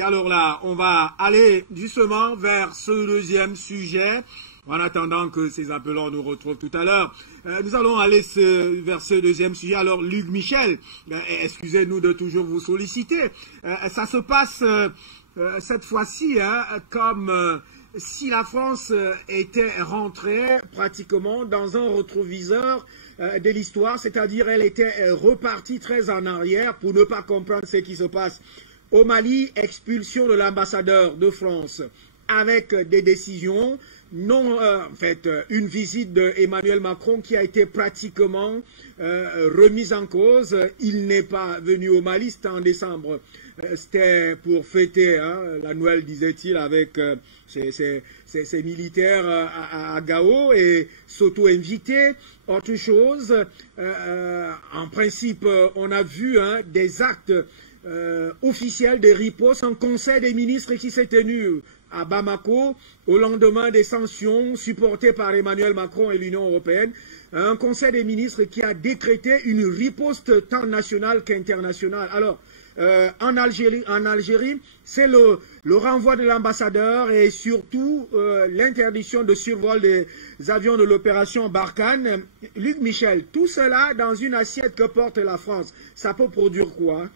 merci. Alors là, on va aller justement vers ce deuxième sujet. En attendant que ces appelants nous retrouvent tout à l'heure, nous allons aller vers ce deuxième sujet. Alors, Luc Michel, excusez-nous de toujours vous solliciter. Ça se passe cette fois-ci comme si la France était rentrée pratiquement dans un rétroviseur de l'histoire, c'est-à-dire elle était repartie très en arrière pour ne pas comprendre ce qui se passe au Mali, expulsion de l'ambassadeur de France avec des décisions, non, en fait, une visite d'Emmanuel Macron qui a été pratiquement remise en cause. Il n'est pas venu au Mali, c'était en décembre. C'était pour fêter la Noël, disait-il, avec ces militaires à Gao et s'auto-inviter. Autre chose, en principe, on a vu des actes officiels de riposte, un conseil des ministres qui s'est tenu à Bamako au lendemain des sanctions supportées par Emmanuel Macron et l'Union européenne, un conseil des ministres qui a décrété une riposte tant nationale qu'internationale. Alors, en Algérie, c'est le renvoi de l'ambassadeur et surtout l'interdiction de survol des avions de l'opération Barkhane. Luc Michel, tout cela dans une assiette que porte la France, ça peut produire quoi?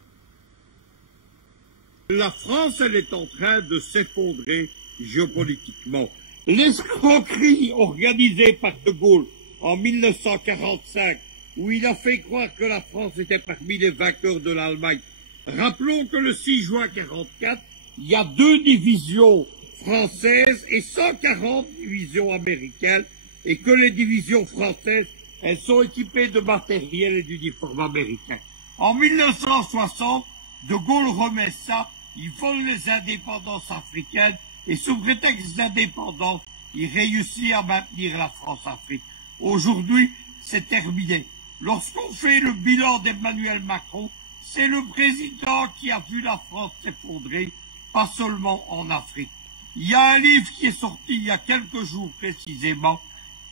La France, elle est en train de s'effondrer géopolitiquement. L'escroquerie organisée par De Gaulle en 1945, où il a fait croire que la France était parmi les vainqueurs de l'Allemagne. Rappelons que le 6 juin 1944, il y a 2 divisions françaises et 140 divisions américaines, et que les divisions françaises, elles sont équipées de matériel et d'uniformes américains. En 1960, De Gaulle remet ça, il vole les indépendances africaines et sous prétexte d'indépendance, il réussit à maintenir la France-Afrique. Aujourd'hui, c'est terminé. Lorsqu'on fait le bilan d'Emmanuel Macron, c'est le président qui a vu la France s'effondrer, pas seulement en Afrique. Il y a un livre qui est sorti il y a quelques jours précisément,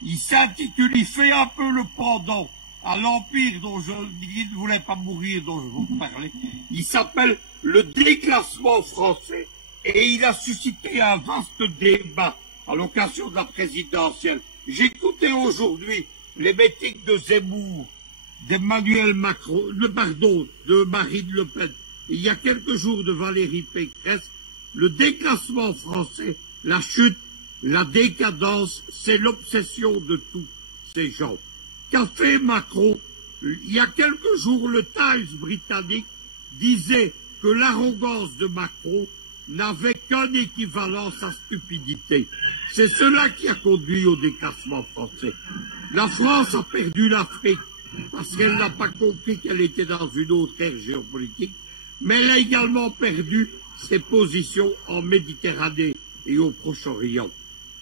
il s'intitule, il fait un peu le pendant à l'Empire dont il ne voulait pas mourir, dont je vous parlais. Il s'appelle Le déclassement français et il a suscité un vaste débat à l'occasion de la présidentielle. J'écoutais aujourd'hui les meetings de Zemmour, d'Emmanuel Macron, de Marine Le Pen, et il y a quelques jours de Valérie Pécresse. Le déclassement français, la chute, la décadence, c'est l'obsession de tous ces gens. Qu'a fait Macron? Il y a quelques jours, le Times britannique disait que l'arrogance de Macron n'avait qu'un équivalent à sa stupidité. C'est cela qui a conduit au déclassement français. La France a perdu l'Afrique parce qu'elle n'a pas compris qu'elle était dans une autre ère géopolitique, mais elle a également perdu ses positions en Méditerranée et au Proche-Orient.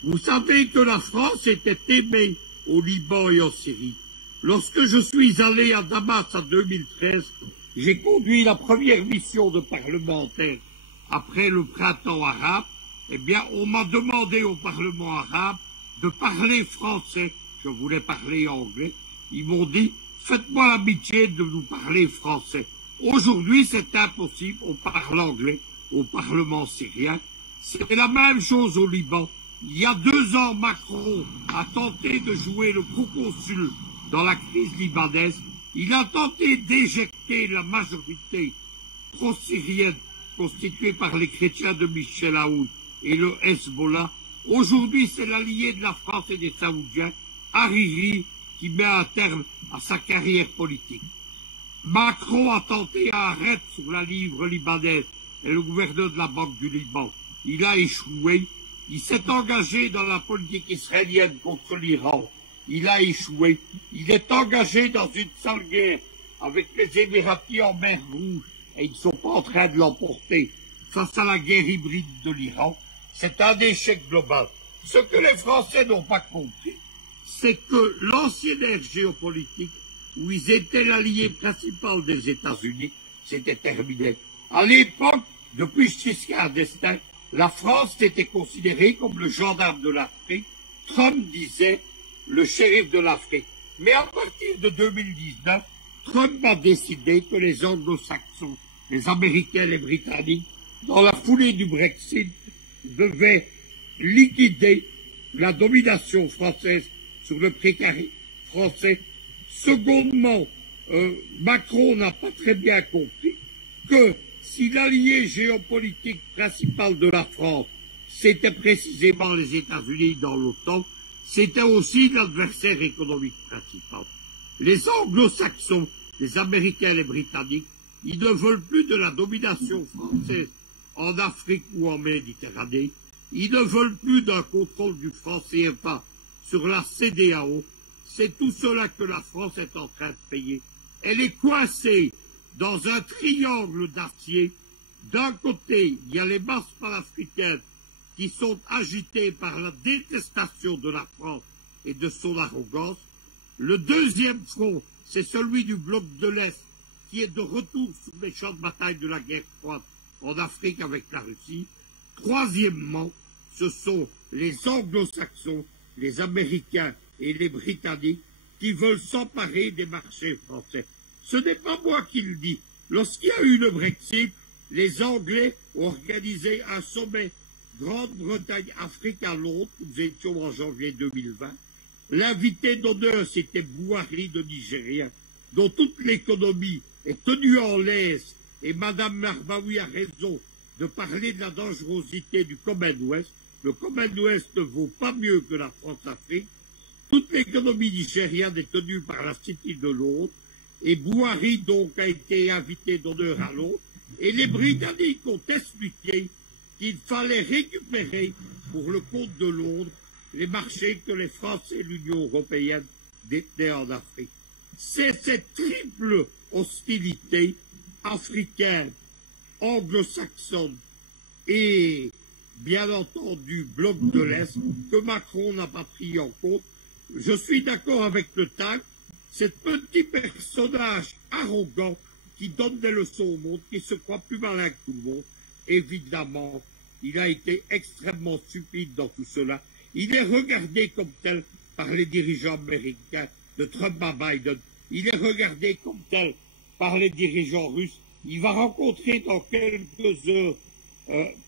Vous savez que la France était aimée au Liban et en Syrie. Lorsque je suis allé à Damas en 2013, j'ai conduit la première mission de parlementaire après le printemps arabe. Eh bien, on m'a demandé au Parlement arabe de parler français. Je voulais parler anglais. Ils m'ont dit, faites-moi l'amitié de nous parler français. Aujourd'hui, c'est impossible. On parle anglais au Parlement syrien. C'est la même chose au Liban. Il y a 2 ans, Macron a tenté de jouer le proconsul dans la crise libanaise. Il a tenté d'éjecter la majorité pro-syrienne constituée par les chrétiens de Michel Aoun et le Hezbollah. Aujourd'hui, c'est l'allié de la France et des Saoudiens, Hariri, qui met un terme à sa carrière politique. Macron a tenté un arrêt sur la livre libanaise et le gouverneur de la Banque du Liban. Il a échoué. Il s'est engagé dans la politique israélienne contre l'Iran. Il a échoué. Il est engagé dans une sale guerre avec les Émiratis en mer Rouge et ils ne sont pas en train de l'emporter face à la guerre hybride de l'Iran. C'est un échec global. Ce que les Français n'ont pas compris, c'est que l'ancienne ère géopolitique, où ils étaient l'allié principal des États-Unis, c'était terminé. À l'époque, depuis Giscard d'Estaing, la France était considérée comme le gendarme de l'Afrique. Trump disait le shérif de l'Afrique. Mais à partir de 2019, Trump a décidé que les anglo-saxons, les Américains, les Britanniques, dans la foulée du Brexit, devait liquider la domination française sur le précaré français. Secondement, Macron n'a pas très bien compris que si l'allié géopolitique principal de la France, c'était précisément les États-Unis dans l'OTAN, c'était aussi l'adversaire économique principal. Les anglo-saxons, les Américains et les Britanniques, ils ne veulent plus de la domination française en Afrique ou en Méditerranée. Ils ne veulent plus d'un contrôle du franc CFA sur la CEDEAO. C'est tout cela que la France est en train de payer. Elle est coincée dans un triangle d'acier. D'un côté, il y a les masses panafricaines qui sont agitées par la détestation de la France et de son arrogance. Le deuxième front, c'est celui du bloc de l'Est, qui est de retour sur les champs de bataille de la guerre froide en Afrique avec la Russie. Troisièmement, ce sont les anglo-saxons, les Américains et les Britanniques qui veulent s'emparer des marchés français. Ce n'est pas moi qui le dis. Lorsqu'il y a eu le Brexit, les Anglais ont organisé un sommet Grande-Bretagne-Afrique à Londres. Nous étions en janvier 2020. L'invité d'honneur, c'était Buhari de Nigeria, dont toute l'économie est tenue en laisse. Et Mme Marbaoui a raison de parler de la dangerosité du Commonwealth. Le Commonwealth ne vaut pas mieux que la France-Afrique. Toute l'économie nigériane est tenue par la City de Londres. Et Buhari, donc, a été invité d'honneur à Londres. Et les Britanniques ont expliqué qu'il fallait récupérer, pour le compte de Londres, les marchés que les Français et l'Union européenne détenaient en Afrique. C'est cette triple hostilité africaine, anglo-saxonne et, bien entendu, bloc de l'Est, que Macron n'a pas pris en compte. Je suis d'accord avec Le Tag, ce petit personnage arrogant qui donne des leçons au monde, qui se croit plus malin que tout le monde. Évidemment, il a été extrêmement stupide dans tout cela. Il est regardé comme tel par les dirigeants américains, de Trump à Biden. Il est regardé comme tel par les dirigeants russes. Il va rencontrer dans quelques heures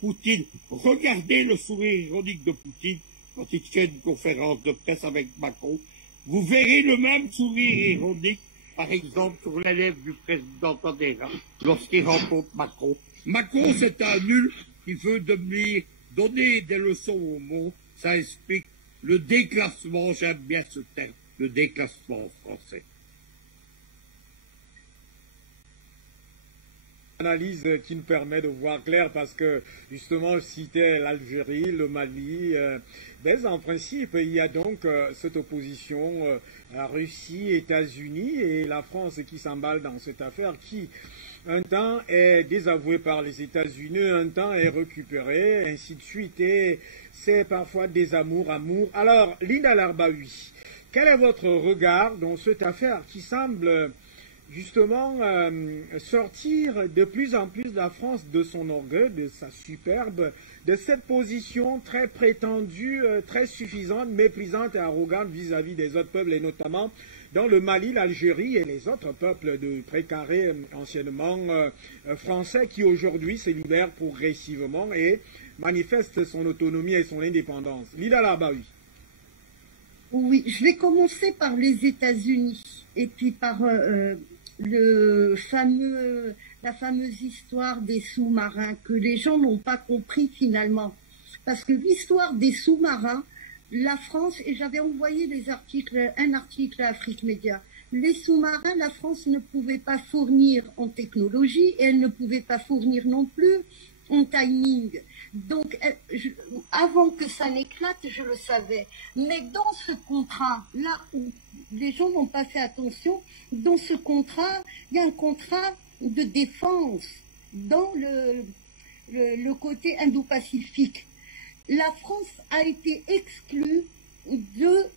Poutine. Regardez le sourire ironique de Poutine quand il fait une conférence de presse avec Macron. Vous verrez le même sourire ironique, par exemple, sur les lèvres du président Tandera lorsqu'il rencontre Macron. Macron, c'est un nul qui veut donner des leçons au monde. Ça explique le déclassement, j'aime bien ce terme, le déclassement français. Analyse qui nous permet de voir clair parce que justement je citais l'Algérie, le Mali, mais en principe il y a donc cette opposition la Russie, États-Unis et la France qui s'emballe dans cette affaire qui un temps est désavouée par les États-Unis, un temps est récupérée, ainsi de suite, et c'est parfois des amours. Alors, Linda Larbaoui, quel est votre regard dans cette affaire qui semble justement sortir de plus en plus la France de son orgueil, de sa superbe, de cette position très prétendue, très suffisante, méprisante et arrogante vis-à-vis des autres peuples, et notamment dans le Mali, l'Algérie et les autres peuples de précarés anciennement français qui aujourd'hui se libèrent progressivement et manifestent son autonomie et son indépendance. Lila Larbaoui. Oui, je vais commencer par les États-Unis et puis par la fameuse histoire des sous-marins que les gens n'ont pas compris finalement. Parce que l'histoire des sous-marins, la France, et j'avais envoyé un article à Afrique Média, les sous-marins, la France ne pouvait pas fournir en technologie et elle ne pouvait pas fournir non plus en timing. Donc, avant que ça n'éclate, je le savais. Mais dans ce contrat, là où les gens n'ont pas fait attention, dans ce contrat, il y a un contrat de défense dans le côté Indo-Pacifique. La France a été exclue de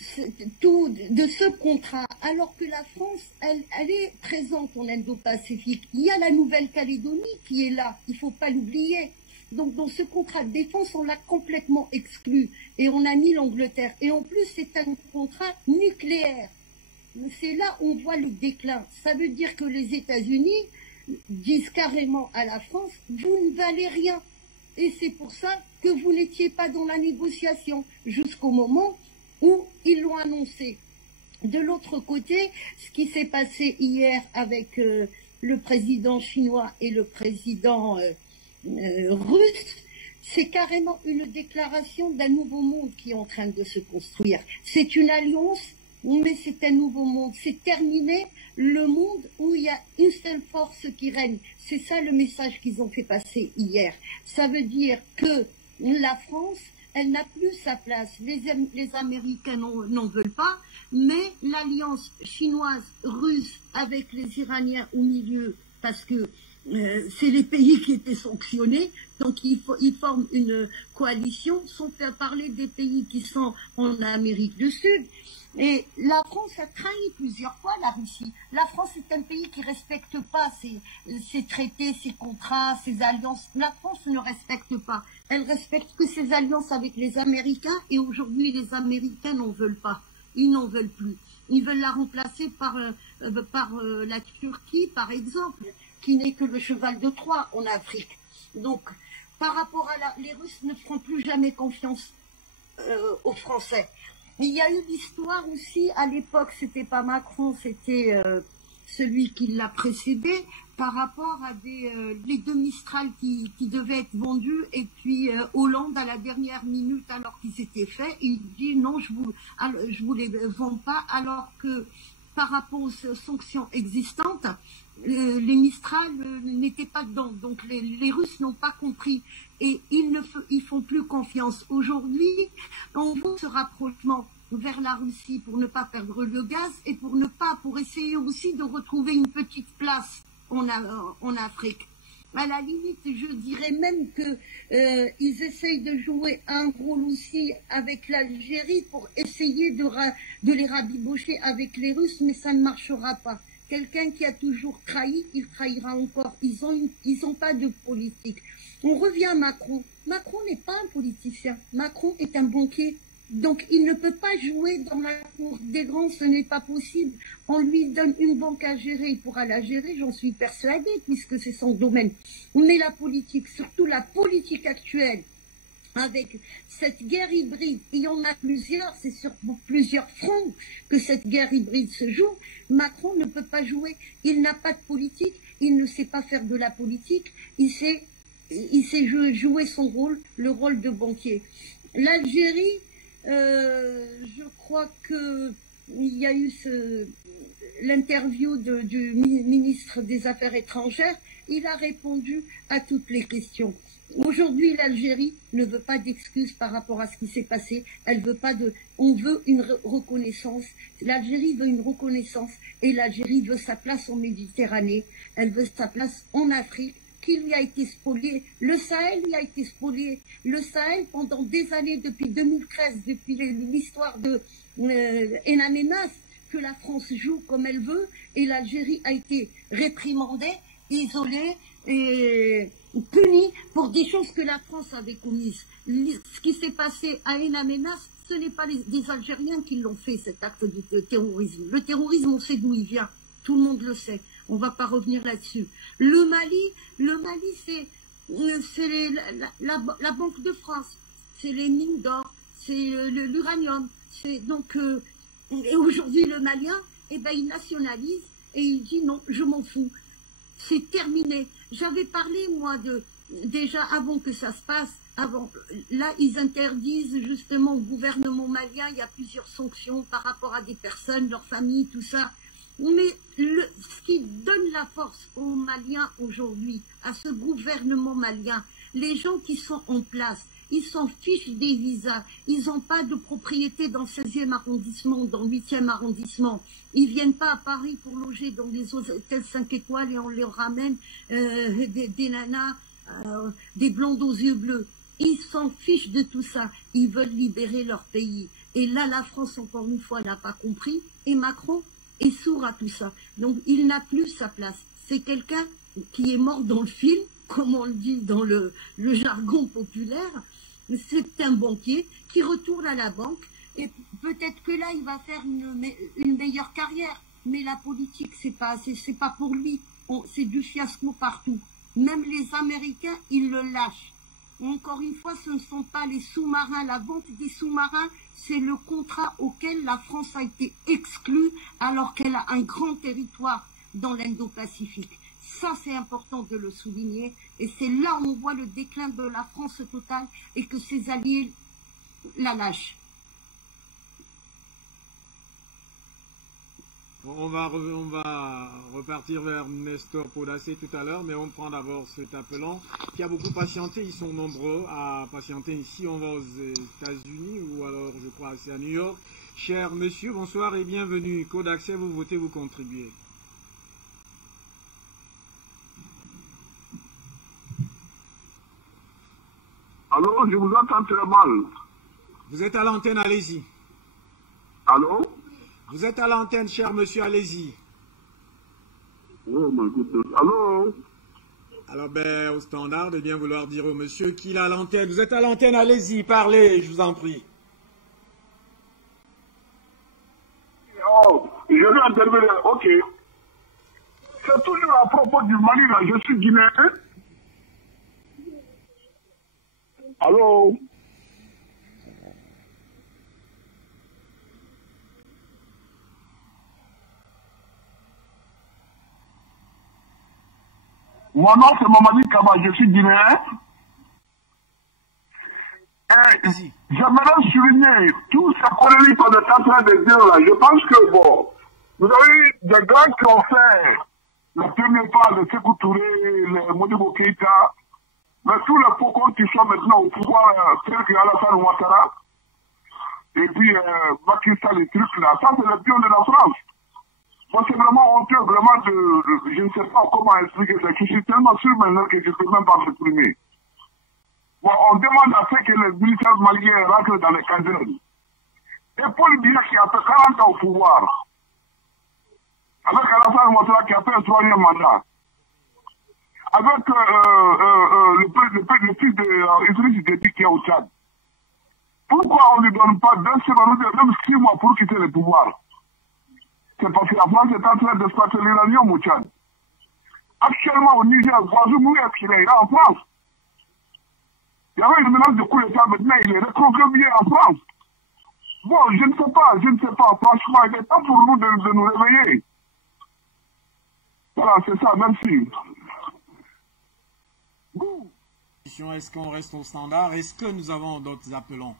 ce contrat, alors que la France, elle est présente en Indo-Pacifique. Il y a la Nouvelle-Calédonie qui est là, il ne faut pas l'oublier. Donc dans ce contrat de défense, on l'a complètement exclu et on a mis l'Angleterre. Et en plus, c'est un contrat nucléaire. C'est là où on voit le déclin. Ça veut dire que les États-Unis, disent carrément à la France, vous ne valez rien. Et c'est pour ça que vous n'étiez pas dans la négociation, jusqu'au moment où ils l'ont annoncé. De l'autre côté, ce qui s'est passé hier avec le président chinois et le président russe, c'est carrément une déclaration d'un nouveau monde qui est en train de se construire. C'est une alliance, mais c'est un nouveau monde. C'est terminé le monde où il y a une seule force qui règne. C'est ça le message qu'ils ont fait passer hier. Ça veut dire que la France, elle n'a plus sa place. Les Américains n'en veulent pas, mais l'alliance chinoise-russe avec les Iraniens au milieu, parce que c'est les pays qui étaient sanctionnés, donc ils forment une coalition, sans faire parler des pays qui sont en Amérique du Sud. Et la France a trahi plusieurs fois la Russie. La France est un pays qui ne respecte pas ses traités, ses contrats, ses alliances. La France ne respecte pas. Elle respecte que ses alliances avec les Américains, et aujourd'hui les Américains n'en veulent pas. Ils n'en veulent plus. Ils veulent la remplacer par la Turquie, par exemple, qui n'est que le cheval de Troie en Afrique. Donc, par rapport à les Russes ne feront plus jamais confiance aux Français. Il y a eu l'histoire aussi, à l'époque, c'était pas Macron, c'était celui qui l'a précédé, par rapport à les 2 Mistral qui devaient être vendus, et puis Hollande, à la dernière minute, alors qu'ils étaient faits, il dit non, je vous les vends pas, alors que par rapport aux sanctions existantes, les Mistral n'étaient pas dedans. Donc les Russes n'ont pas compris et ils font plus confiance. Aujourd'hui, on voit ce rapprochement vers la Russie pour ne pas perdre le gaz et pour essayer aussi de retrouver une petite place en Afrique. À la limite, je dirais même que ils essayent de jouer un rôle aussi avec l'Algérie pour essayer de les rabibocher avec les Russes, mais ça ne marchera pas. Quelqu'un qui a toujours trahi, il trahira encore. Ils ont pas de politique. On revient à Macron. Macron n'est pas un politicien. Macron est un banquier. Donc, il ne peut pas jouer dans la cour des grands, ce n'est pas possible. On lui donne une banque à gérer, il pourra la gérer, j'en suis persuadée, puisque c'est son domaine. Mais la politique, surtout la politique actuelle, avec cette guerre hybride, il y en a plusieurs, c'est sur plusieurs fronts que cette guerre hybride se joue, Macron ne peut pas jouer, il n'a pas de politique, il ne sait pas faire de la politique, il sait jouer son rôle, le rôle de banquier. L'Algérie, je crois que il y a eu l'interview du ministre des Affaires étrangères, il a répondu à toutes les questions. Aujourd'hui, l'Algérie ne veut pas d'excuses par rapport à ce qui s'est passé. Elle veut pas on veut une reconnaissance. L'Algérie veut une reconnaissance et l'Algérie veut sa place en Méditerranée. Elle veut sa place en Afrique, qui lui a été spolié. Le Sahel lui a été spolié. Le Sahel, pendant des années, depuis 2013, depuis l'histoire de N'Djamena, que la France joue comme elle veut, et l'Algérie a été réprimandée, isolée et punie pour des choses que la France avait commises. Ce qui s'est passé à N'Djamena, ce n'est pas des Algériens qui l'ont fait, cet acte de terrorisme. Le terrorisme, on sait d'où il vient. Tout le monde le sait. On ne va pas revenir là-dessus. Le Mali, c'est la Banque de France, c'est les mines d'or, c'est l'uranium. Donc, et aujourd'hui, le Malien, il nationalise et il dit non, je m'en fous. C'est terminé. J'avais parlé, moi, déjà avant que ça se passe, là, ils interdisent justement au gouvernement malien, il y a plusieurs sanctions par rapport à des personnes, leurs familles, tout ça. Mais ce qui donne la force aux Maliens aujourd'hui, à ce gouvernement malien, les gens qui sont en place, ils s'en fichent des visas, ils n'ont pas de propriété dans le 16e arrondissement, dans le 8e arrondissement. Ils ne viennent pas à Paris pour loger dans des hôtels 5 étoiles et on leur ramène des nanas, des blondes aux yeux bleus. Ils s'en fichent de tout ça, ils veulent libérer leur pays. Et là, la France, encore une fois, n'a pas compris, et Macron est sourd à tout ça. Donc, il n'a plus sa place. C'est quelqu'un qui est mort dans le film, comme on le dit dans le jargon populaire. C'est un banquier qui retourne à la banque et peut-être que là, il va faire une meilleure carrière. Mais la politique, c'est pas pour lui. c'est du fiasco partout. Même les Américains, ils le lâchent. Encore une fois, ce ne sont pas les sous-marins. La vente des sous-marins, c'est le contrat auquel la France a été exclue alors qu'elle a un grand territoire dans l'Indo-Pacifique. Ça, c'est important de le souligner. Et c'est là où on voit le déclin de la France totale et que ses alliés la lâchent. On va repartir vers Nestor Podacé tout à l'heure, mais on prend d'abord cet appelant qui a beaucoup patienté. Ils sont nombreux à patienter ici. On va aux États-Unis ou alors, je crois, c'est à New York. Cher monsieur, bonsoir et bienvenue. Code d'accès, vous votez, vous contribuez. Allô, je vous entends très mal. Vous êtes à l'antenne, allez-y. Allô? Vous êtes à l'antenne, cher monsieur, allez-y. Oh my goodness. Allô? Alors, au standard, de bien vouloir dire au monsieur qu'il a l'antenne. Vous êtes à l'antenne, allez-y, parlez, je vous en prie. Oh, je vais intervenir, ok. C'est toujours à propos du Mali, là, je suis guinéen. Allô? Mon nom c'est Mamadi Kaba, je suis guinéen. Et j'aimerais souligner tous ces conneries qu'on est en train de dire là. Je pense que bon, vous avez des gars qui ont fait le premier pas de Sékou Touré, le Modibo Keïta, mais tous les faucons qui sont maintenant au pouvoir, ceux qui ont Alassane Ouattara, et puis Macky Sall, les trucs là, ça c'est le pion de la France. Moi, c'est vraiment honteux, vraiment, je ne sais pas comment expliquer ça. Je suis tellement sûr maintenant que je ne peux même pas m'exprimer. Bon, on demande à ce que les militaires maliens rentrent dans les casernes. Et Paul Biya qui a fait 40 ans au pouvoir, avec Alassane Ouattara qui a fait un troisième mandat, avec le fils d'Idriss Déby qui est au Tchad. Pourquoi on ne lui donne pas 2 semaines, même 6 mois pour quitter le pouvoir? C'est parce que la France est en train d'exploiter l'uranium au Tchad. Actuellement, au Niger, Ouazou est qu'il est là en France. Il y avait une menace de coup d'État, maintenant il est reconstruit en France. Bon, je ne sais pas, franchement, il est temps pour nous de nous réveiller. Voilà, c'est ça, merci. Est-ce qu'on reste au standard? Est-ce que nous avons d'autres appelants?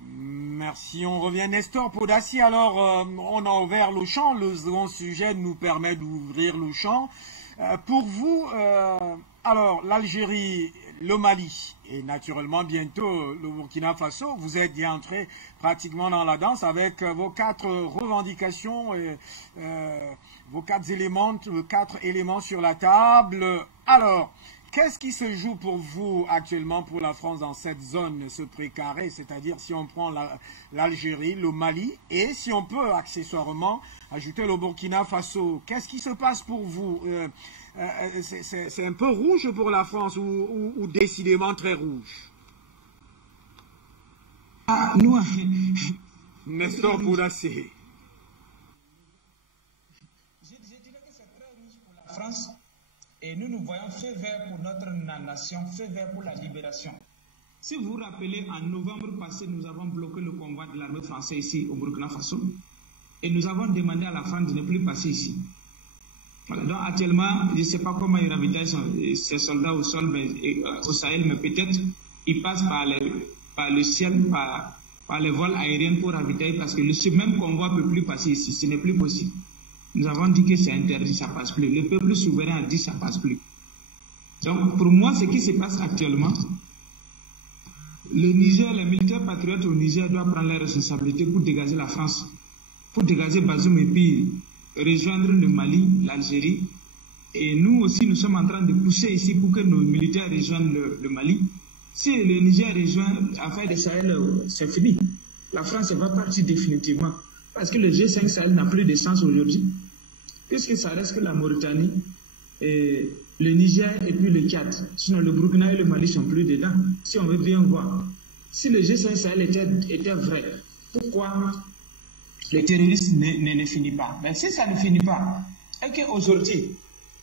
Merci, on revient. Nestor Podacé, alors on a ouvert le champ, le second sujet nous permet d'ouvrir le champ. Pour vous, alors l'Algérie, le Mali et naturellement bientôt le Burkina Faso, vous êtes bien entré pratiquement dans la danse avec vos 4 revendications, vos 4 éléments sur la table. Alors, qu'est-ce qui se joue pour vous actuellement pour la France dans cette zone, ce précaré, c'est-à-dire si on prend l'Algérie, le Mali et si on peut accessoirement ajouter le Burkina Faso? Qu'est-ce qui se passe pour vous? C'est un peu rouge pour la France ou décidément très rouge? Nous, Nestor Podacé. Je dirais que c'est très rouge pour la France. Et nous voyons feu vert pour notre nation, feu vert pour la libération. Si vous vous rappelez, en novembre passé, nous avons bloqué le convoi de l'armée française ici au Burkina Faso. Et nous avons demandé à la France de ne plus passer ici. Voilà, donc actuellement, je ne sais pas comment ils ravitaillent ces soldats au sol, mais, au Sahel, mais peut-être ils passent par le ciel, par les vols aériens pour ravitailler, parce que ce même convoi ne peut plus passer ici. Ce n'est plus possible. Nous avons dit que c'est interdit, ça ne passe plus. Le peuple souverain a dit que ça ne passe plus. Donc, pour moi, ce qui se passe actuellement, le Niger, les militaires patriotes au Niger doivent prendre leurs responsabilités pour dégager la France, pour dégager Bazoum et puis rejoindre le Mali, l'Algérie. Et nous aussi, nous sommes en train de pousser ici pour que nos militaires rejoignent le Mali. Si le Niger rejoint l'affaire de Sahel, c'est fini. La France va partir définitivement. Parce que le G5 Sahel n'a plus de sens aujourd'hui. Puisque ça reste que la Mauritanie, et le Niger et puis le Tchad. Sinon le Burkina et le Mali ne sont plus dedans. Si on veut bien voir. Si le G5 Sahel était vrai, pourquoi le terrorisme ne finit pas. Mais si ça ne finit pas, et qu'aujourd'hui,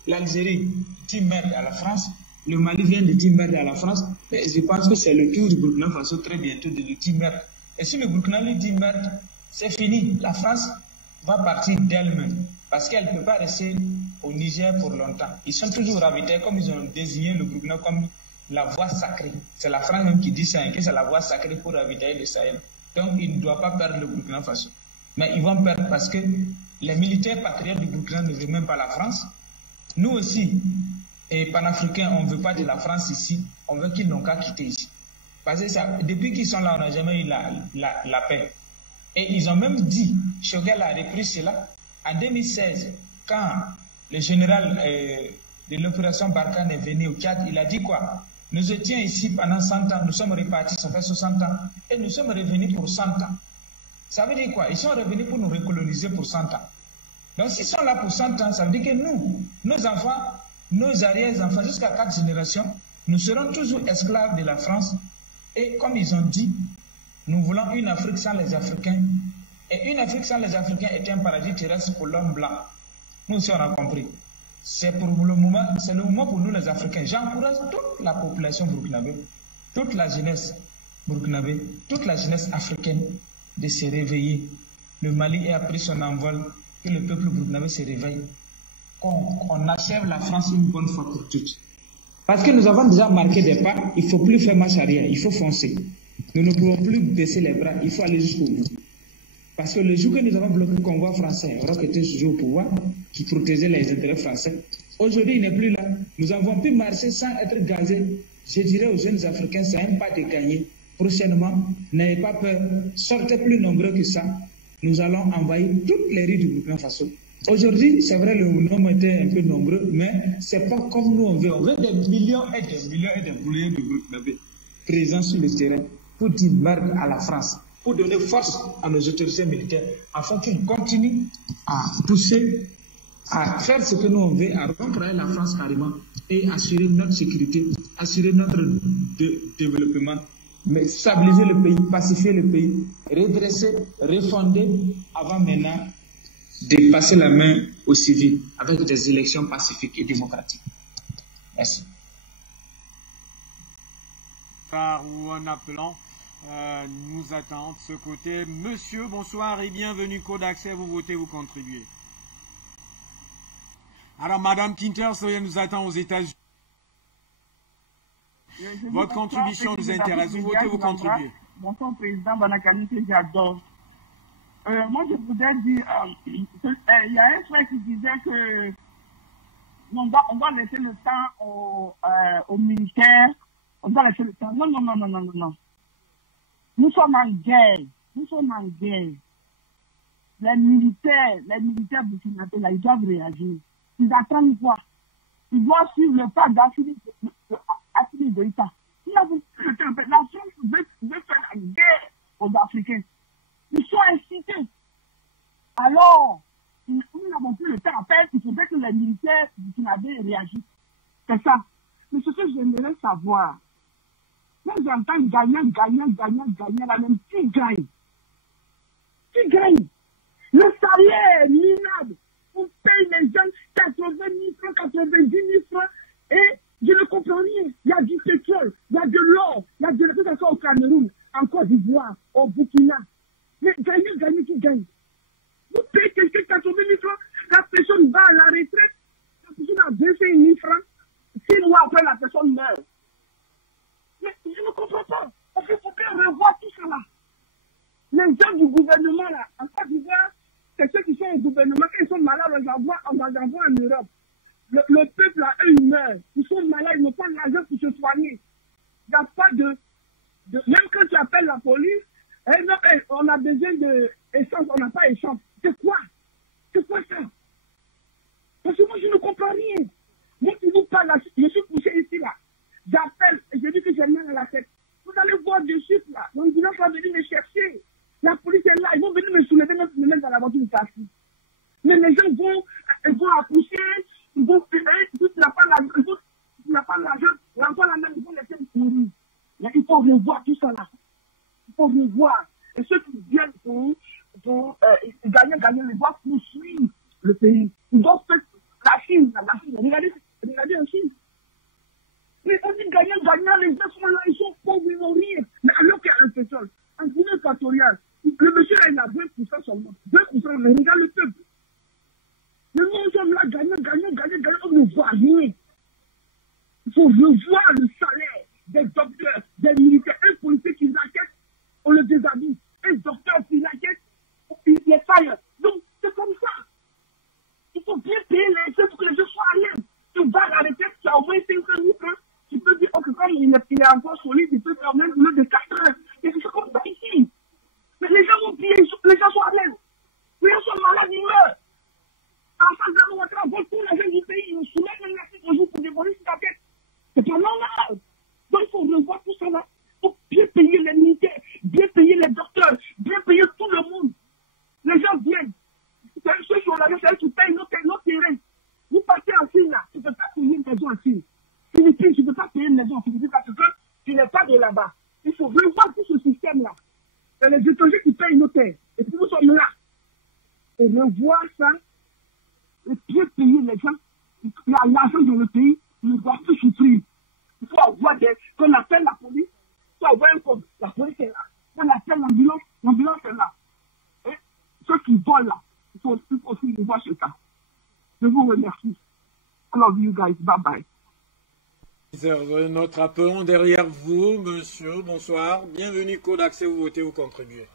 l'Algérie dit merde à la France, le Mali vient de dire merde à la France, et je pense que c'est le tour du Burkina Faso très bientôt de lui dire merde. Et si le Burkina lui dit merde, c'est fini. La France va partir d'elle-même, parce qu'elle ne peut pas rester au Niger pour longtemps. Ils sont toujours ravitaillés, comme ils ont désigné le Burkina comme la voie sacrée. C'est la France même qui dit ça, que c'est la voie sacrée pour ravitailler le Sahel. Donc, ils ne doivent pas perdre le Burkina Faso. Mais ils vont perdre parce que les militaires patriotes du Burkina ne veulent même pas la France. Nous aussi, et panafricains, on ne veut pas de la France ici, on veut qu'ils n'ont qu'à quitter ici. Parce que ça, depuis qu'ils sont là, on n'a jamais eu la paix. Et ils ont même dit, Choguel a repris cela, en 2016, quand le général de l'opération Barkhane est venu au Tchad, il a dit quoi? Nous étions ici pendant 100 ans, nous sommes repartis, ça fait 60 ans, et nous sommes revenus pour 100 ans. Ça veut dire quoi? Ils sont revenus pour nous recoloniser pour 100 ans. Donc s'ils sont là pour 100 ans, ça veut dire que nous, nos enfants, nos arrière-enfants, jusqu'à 4 générations, nous serons toujours esclaves de la France. Et comme ils ont dit, nous voulons une Afrique sans les Africains. Et une Afrique sans les Africains est un paradis terrestre pour l'homme blanc. Nous aussi on a compris. C'est le moment pour nous les Africains. J'encourage toute la population burkinabé, toute la jeunesse burkinabé, toute la jeunesse africaine de se réveiller. Le Mali a pris son envol, que le peuple burkinabé se réveille. Qu'on achève la France une bonne fois pour toutes. Parce que nous avons déjà marqué des pas, il ne faut plus faire marche arrière, il faut foncer. Nous ne pouvons plus baisser les bras, il faut aller jusqu'au bout. Parce que le jour que nous avons bloqué le convoi français, Roch était toujours au pouvoir, qui protégeait les intérêts français, aujourd'hui il n'est plus là. Nous avons pu marcher sans être gazés. Je dirais aux jeunes Africains, c'est un pas de gagner. Prochainement, n'ayez pas peur, sortez plus nombreux que ça. Nous allons envahir toutes les rues du Burkina Faso. Aujourd'hui, c'est vrai, le nombre était un peu nombreux, mais c'est pas comme nous on veut. On veut des millions et des millions et des millions de Burkinabés présents sur le terrain pour dire merde à la France, pour donner force à nos autorités militaires, afin qu'ils continuent à pousser, à faire ce que nous on veut, à rompre la France carrément et assurer notre sécurité, assurer notre développement, mais stabiliser le pays, pacifier le pays, redresser, refonder avant maintenant de passer la main aux civils avec des élections pacifiques et démocratiques. Merci. Ou en appelant, nous attend de ce côté. Monsieur, bonsoir et bienvenue. Code d'accès, vous votez, vous contribuez. Alors, Madame Kinter, nous attend aux États-Unis. Votre contribution nous intéresse. Vous votez, vous contribuez. Bonsoir, Président Banakami, que j'adore. Moi, je voudrais dire, il y a un frère qui disait que on doit laisser le temps aux militaires. On doit laisser le temps. Non. Nous sommes en guerre. Les militaires burkinabés, là, ils doivent réagir. Ils attendent quoi? Ils doivent suivre le pas d'Assimi Goïta. La France veut faire la guerre aux Africains. Ils sont incités. Alors, nous n'avons plus le temps à perdre. Il faudrait que les militaires burkinabés réagissent. C'est ça. Mais ce que j'aimerais savoir, quand j'entends gagnant, la même, qui gagne? Le salaire est minable. On paye les gens 80 000 francs, 90 000 francs, et je ne comprends rien. Il y a du pétrole, il y a de l'or, il y a de l'électricité au Cameroun, en Côte d'Ivoire, au Burkina. Mais qui gagne? Vous payez quelqu'un 80 000 francs, la personne va à la retraite, la personne a 25 000 francs, 6 mois après la personne meurt. Mais je ne comprends pas. Parce qu'il faut bien revoir tout ça là. Les gens du gouvernement là, en Côte d'Ivoire, c'est ceux qui sont au gouvernement, quand ils sont malades, on les envoie en Europe. Le peuple là, eux, ils meurent. Ils sont malades, ils n'ont pas l'argent pour se soigner. Il n'y a pas de. Même quand tu appelles la police, on a besoin d'essence, on n'a pas essence. C'est quoi ça? Parce que moi, je ne comprends rien. Moi, qui vous parle là, je suis couché ici là. J'appelle, et je dis que j'ai mal à la tête. Vous allez voir de suite là. On ne va pas venir me chercher. La police est là, ils vont venir me soulever, me mettre dans la voiture de taxi. Mais les gens vont accoucher, ils vont payer, tu n'as pas l'argent, l'enfant la même, ils vont laisser mourir. Il faut revoir tout ça là. Il faut revoir. Et ceux qui viennent pays. Ils doivent faire la Chine. Regardez en Chine. Mais on dit gagnant, les gens sont là, ils sont pauvres, ils n'ont rien. Mais alors qu'il y a le pétrole, en Guinée équatoriale, le monsieur là, il a 20% seulement. 2%, mais regarde le peuple. Mais nous sommes là, gagnant, on ne voit rien. Il faut revoir le salaire des docteurs, des militaires. Un policier qui l'enquête, on le déshabille. Un docteur qui l'enquête, il les faille. Donc, c'est comme ça. Il faut bien payer les gens pour que les gens soient à l'aise. Tu vas à la retraite, tu as au moins 500 000 francs. Tu peux dire, ok, comme il est encore solide, il peut faire même plus de 4 heures. Et c'est comme ça ici. Mais les gens vont payer, les gens sont à l'aise. Les gens sont malades, ils meurent. En face de notre travail, tous les gens du pays, ils nous soulèvent un article aujourd'hui pour dévoiler sur la tête. C'est pas normal. Donc il faut revoir tout ça là. Il faut bien payer les militaires, bien payer les docteurs, bien payer tout le monde. Les gens viennent. Ceux qui sont là, c'est eux qui payent nos terrains. Vous partez en Chine là, tu ne peux pas payer une maison en Chine. Philippines, tu ne peux pas payer une maison en Philippines parce que tu n'es pas de là-bas. Il faut revoir tout ce système-là. C'est les étrangers qui payent nos terres. Et puis nous sommes là. Et revoir ça, et bien payer les gens. Il y a l'argent dans le pays, ils ne doivent plus souffrir. Il faut avoir qu'on appelle la police, il faut avoir un code. La police est là. On appelle l'ambulance est là. Et ceux qui volent là, il faut aussi les voir chez ça. Je vous remercie. I love you guys. Bye bye. Notre appelons derrière vous, monsieur. Bonsoir. Bienvenue, code d'accès, vous votez ou contribuez.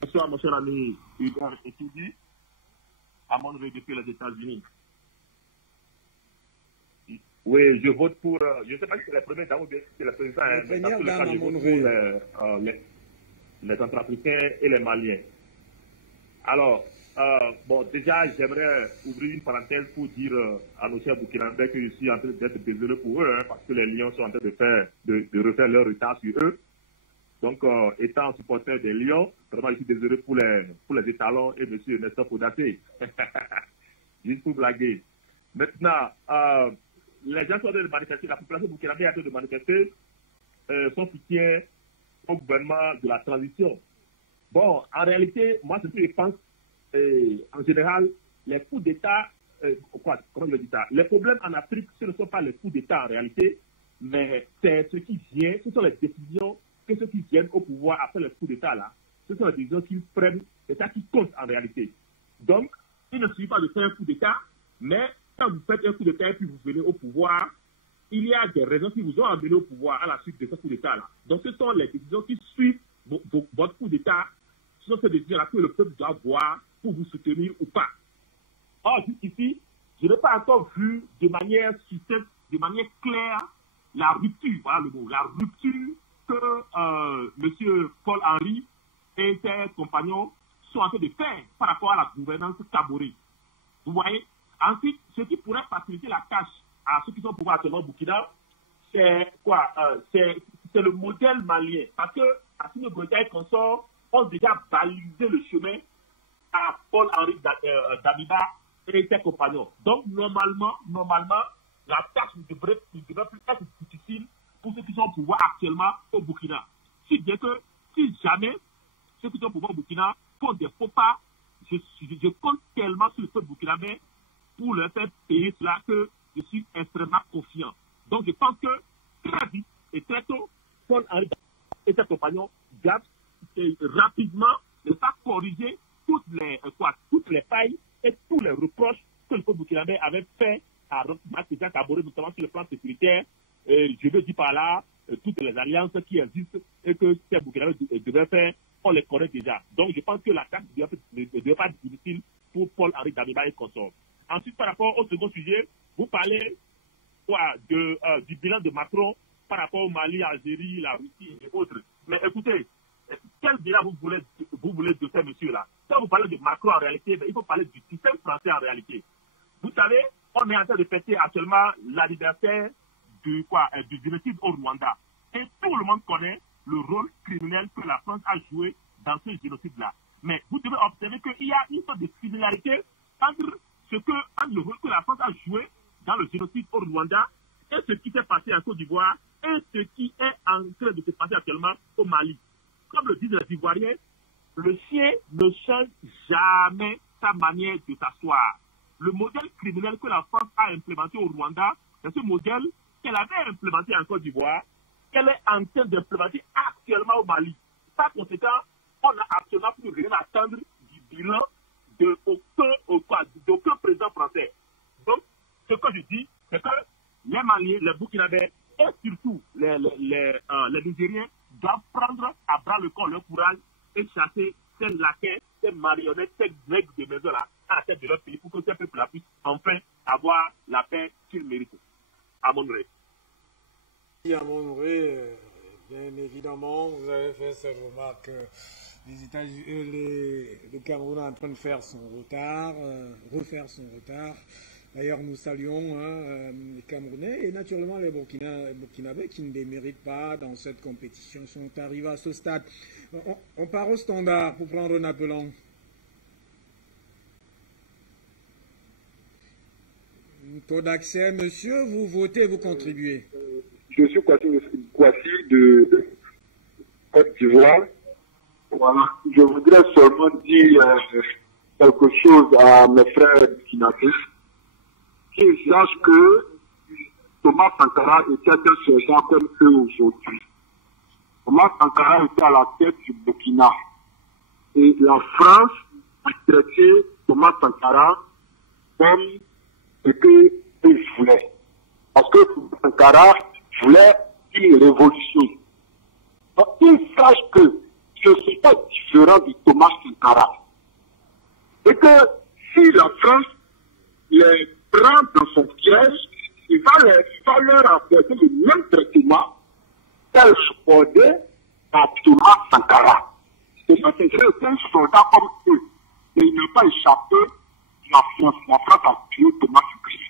Bonsoir, mon cher ami Hubert Etudi, à mon depuis les États-Unis. Oui, je vote pour. Je ne sais pas si c'est la première dame ou bien si c'est la première dame. Mais dans tous les cas, je vote pour les Centrafricains et les Maliens. Alors, bon, déjà, j'aimerais ouvrir une parenthèse pour dire à nos chers Burkinabés que je suis en train d'être désolé pour eux, hein, parce que les Lions sont en train de refaire leur retard sur eux. Donc, étant supporter des Lions, vraiment, je suis désolé pour les étalons et M. Nestor Podaté. Juste pour blaguer. Maintenant, les gens sont en train de manifester, la population burkinabé est en train de manifester son soutien au gouvernement de la transition. Bon, en réalité, moi, ce que je pense, en général, les coups d'État, comment je vais dire ça? Les problèmes en Afrique, ce ne sont pas les coups d'État en réalité, mais c'est ce qui vient, ce sont les décisions que ceux qui viennent au pouvoir après le coup d'État là, ce sont les décisions qu'ils prennent, c'est ça qui compte en réalité. Donc, il ne suffit pas de faire un coup d'État, mais quand vous faites un coup d'État et puis vous venez au pouvoir, il y a des raisons qui vous ont amené au pouvoir à la suite de ce coup d'État là. Donc, ce sont les décisions qui suivent votre coup d'État, ce sont ces décisions-là que le peuple doit voir pour vous soutenir ou pas. Or, jusqu'ici, je n'ai pas encore vu de manière succincte, de manière claire, la rupture, voilà le mot, la rupture que M. Paul-Henri et ses compagnons sont en train de faire par rapport à la gouvernance Kaboré. Vous voyez? Ensuite, ce qui pourrait faciliter la tâche à ceux qui sont au pouvoir actuellement au Burkina, c'est quoi? C'est le modèle malien. Parce que Assimi Goïta et consorts ont déjà balisé le chemin à Paul-Henri Damiba et ses compagnons. Donc, normalement, la tâche ne devrait plus être difficile pour ceux qui sont au pouvoir actuellement au Burkina. Si jamais ceux qui sont au pouvoir au Burkina font des faux pas, je compte tellement sur le peuple burkinabé pour leur faire payer cela que je suis extrêmement confiant. Donc je pense que très vite et très tôt, Paul-Henri et ses compagnons doivent rapidement ne pas corriger toutes les failles et tous les reproches que le peuple burkinabé avait fait à Président Kaboré, notamment sur le plan sécuritaire. Je veux dire par là, toutes les alliances qui existent et que ces Burkinabés devaient faire, on les connaît déjà. Donc je pense que la tâche ne devrait pas être difficile pour Paul-Henri Damiba et consorts. Ensuite, par rapport au second sujet, vous parlez du bilan de Macron par rapport au Mali, Algérie, la Russie et autres. Mais écoutez, quel bilan vous voulez de ces messieurs-là? Quand vous parlez de Macron en réalité, il faut parler du système français en réalité. Vous savez, on est en train de fêter actuellement l'anniversaire du génocide au Rwanda. Et tout le monde connaît le rôle criminel que la France a joué dans ce génocide-là. Mais vous devez observer qu'il y a une sorte de similarité entre le rôle que la France a joué dans le génocide au Rwanda et ce qui s'est passé en Côte d'Ivoire et ce qui est en train de se passer actuellement au Mali. Comme le disent les Ivoiriens, le chien ne change jamais sa manière de s'asseoir. Le modèle criminel que la France a implémenté au Rwanda, c'est ce modèle qu'elle avait implémenté en Côte d'Ivoire, qu'elle est en train d'implémenter actuellement au Mali. Par conséquent, on n'a absolument plus rien à attendre du bilan d'aucun président français. Donc, ce que je dis, c'est que les Maliens, les Burkinabés et surtout les Nigériens doivent prendre à bras le corps leur courage et chasser ces laquais, ces marionnettes, ces nègres de maison-là à la tête de leur pays pour que ces peuples-là puissent enfin avoir la paix qu'ils méritent. À mon rêve. À mon rêve, bien évidemment, vous avez fait cette remarque. Le Cameroun est en train de faire son retard, refaire son retard. D'ailleurs, nous saluons les Camerounais et naturellement les Burkinabés qui ne déméritent pas dans cette compétition sont arrivés à ce stade. On part au standard pour prendre un appelant. Taux d'accès, monsieur, vous votez, vous contribuez. Je suis Kwasi de Côte d'Ivoire. Voilà. Je voudrais seulement dire quelque chose à mes frères burkinabés. Qu'ils sachent que Thomas Sankara était un sergent comme eux aujourd'hui. Thomas Sankara était à la tête du Burkina. Et la France a traité Thomas Sankara comme ce qu'il voulait. Parce que Thomas Sankara voulait une révolution. Donc, ils sachent que je ne suis pas différent de Thomas Sankara. Et que si la France les prend dans son piège, il va leur apporter le même traitement qu'elle supportait à Thomas Sankara. C'est ça, c'est un soldat comme eux. Mais il n'a pas échappé la France. La France a tué Thomas Sankara.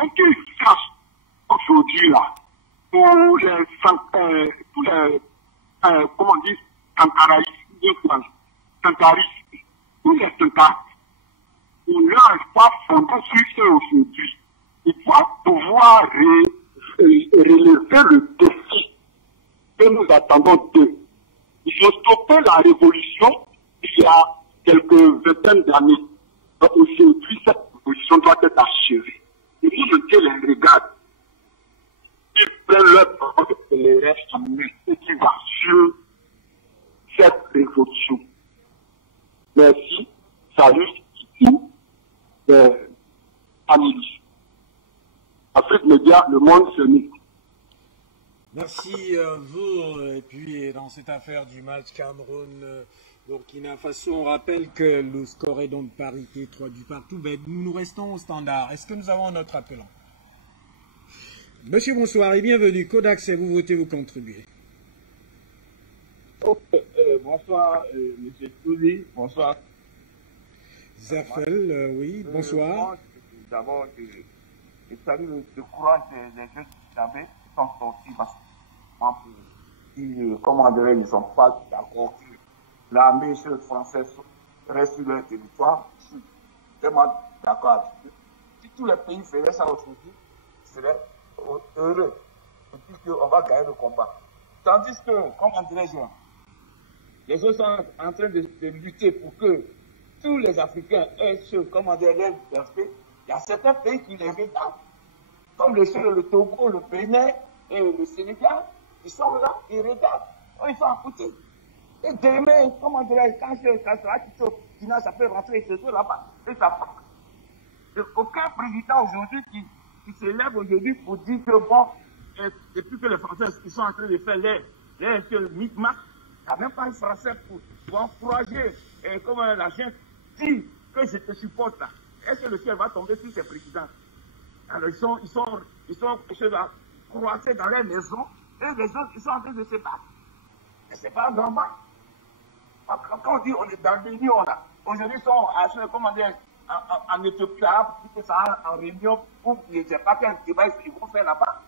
Donc ils sachent aujourd'hui là, tous les comment on dit, Sankaraïstes, tous les Sankaristes, on leur pas fondé sur eux aujourd'hui. Ils doivent pouvoir relever le défi que nous attendons d'eux. Ils ont stoppé la révolution il y a quelques vingtaines d'années. Aujourd'hui, cette révolution doit être achevée. Il faut que Dieu les regarde. Ils prennent leur parole et les restent en main et qu'ils assurent cette révolution. Merci. Salut. Amélie. Afrique Média, le monde se mit. Merci à vous. Et puis, dans cette affaire du match Cameroun-Burkina Faso, on rappelle que le score est donc parité 3 buts partout. Mais nous restons au standard. Est-ce que nous avons un autre appelant? Monsieur, bonsoir et bienvenue. Kodak, c'est vous votez, vous contribuez. Bonsoir, monsieur Touli. Bonsoir. Zafel, oui, bonsoir. D'abord, je salue le courage des jeunes burkinabés qui sont sortis parce que, comment dire, ils ne sont pas d'accord que l'armée française reste sur leur territoire. Je suis vraiment d'accord avec eux. Si tous les pays faisaient ça aujourd'hui, ce serait heureux. Et puis qu'on va gagner le combat. Tandis que, comment dirais-je, les autres sont en train de lutter pour que tous les Africains aient ce, comment dire, leur liberté. Il y a certains pays qui les regardent, comme le Togo, le Bénin et le Sénégal. Ils sont là, ils regardent. Ils sont à côté. Et demain, comment dire, quand ça sera tout au final, ça peut rentrer et se trouve là-bas. Et ça part. Aucun président aujourd'hui qui se lève aujourd'hui pour dire que bon, depuis que les Français ils sont en train de faire les micmac, il n'y a même pas un Français pour encourager, comme la gente dit que je te supporte là. Est-ce que le ciel va tomber sur ces présidents? Alors ils sont croisés dans les maisons et les autres ils sont en train de se battre. Et c'est pas normal. Quand on dit on est dans l'union là, aujourd'hui ils sont comment dire, en Éthiopie pour que ça en réunion pour je ne sais pas quel débat ils vont faire là-bas.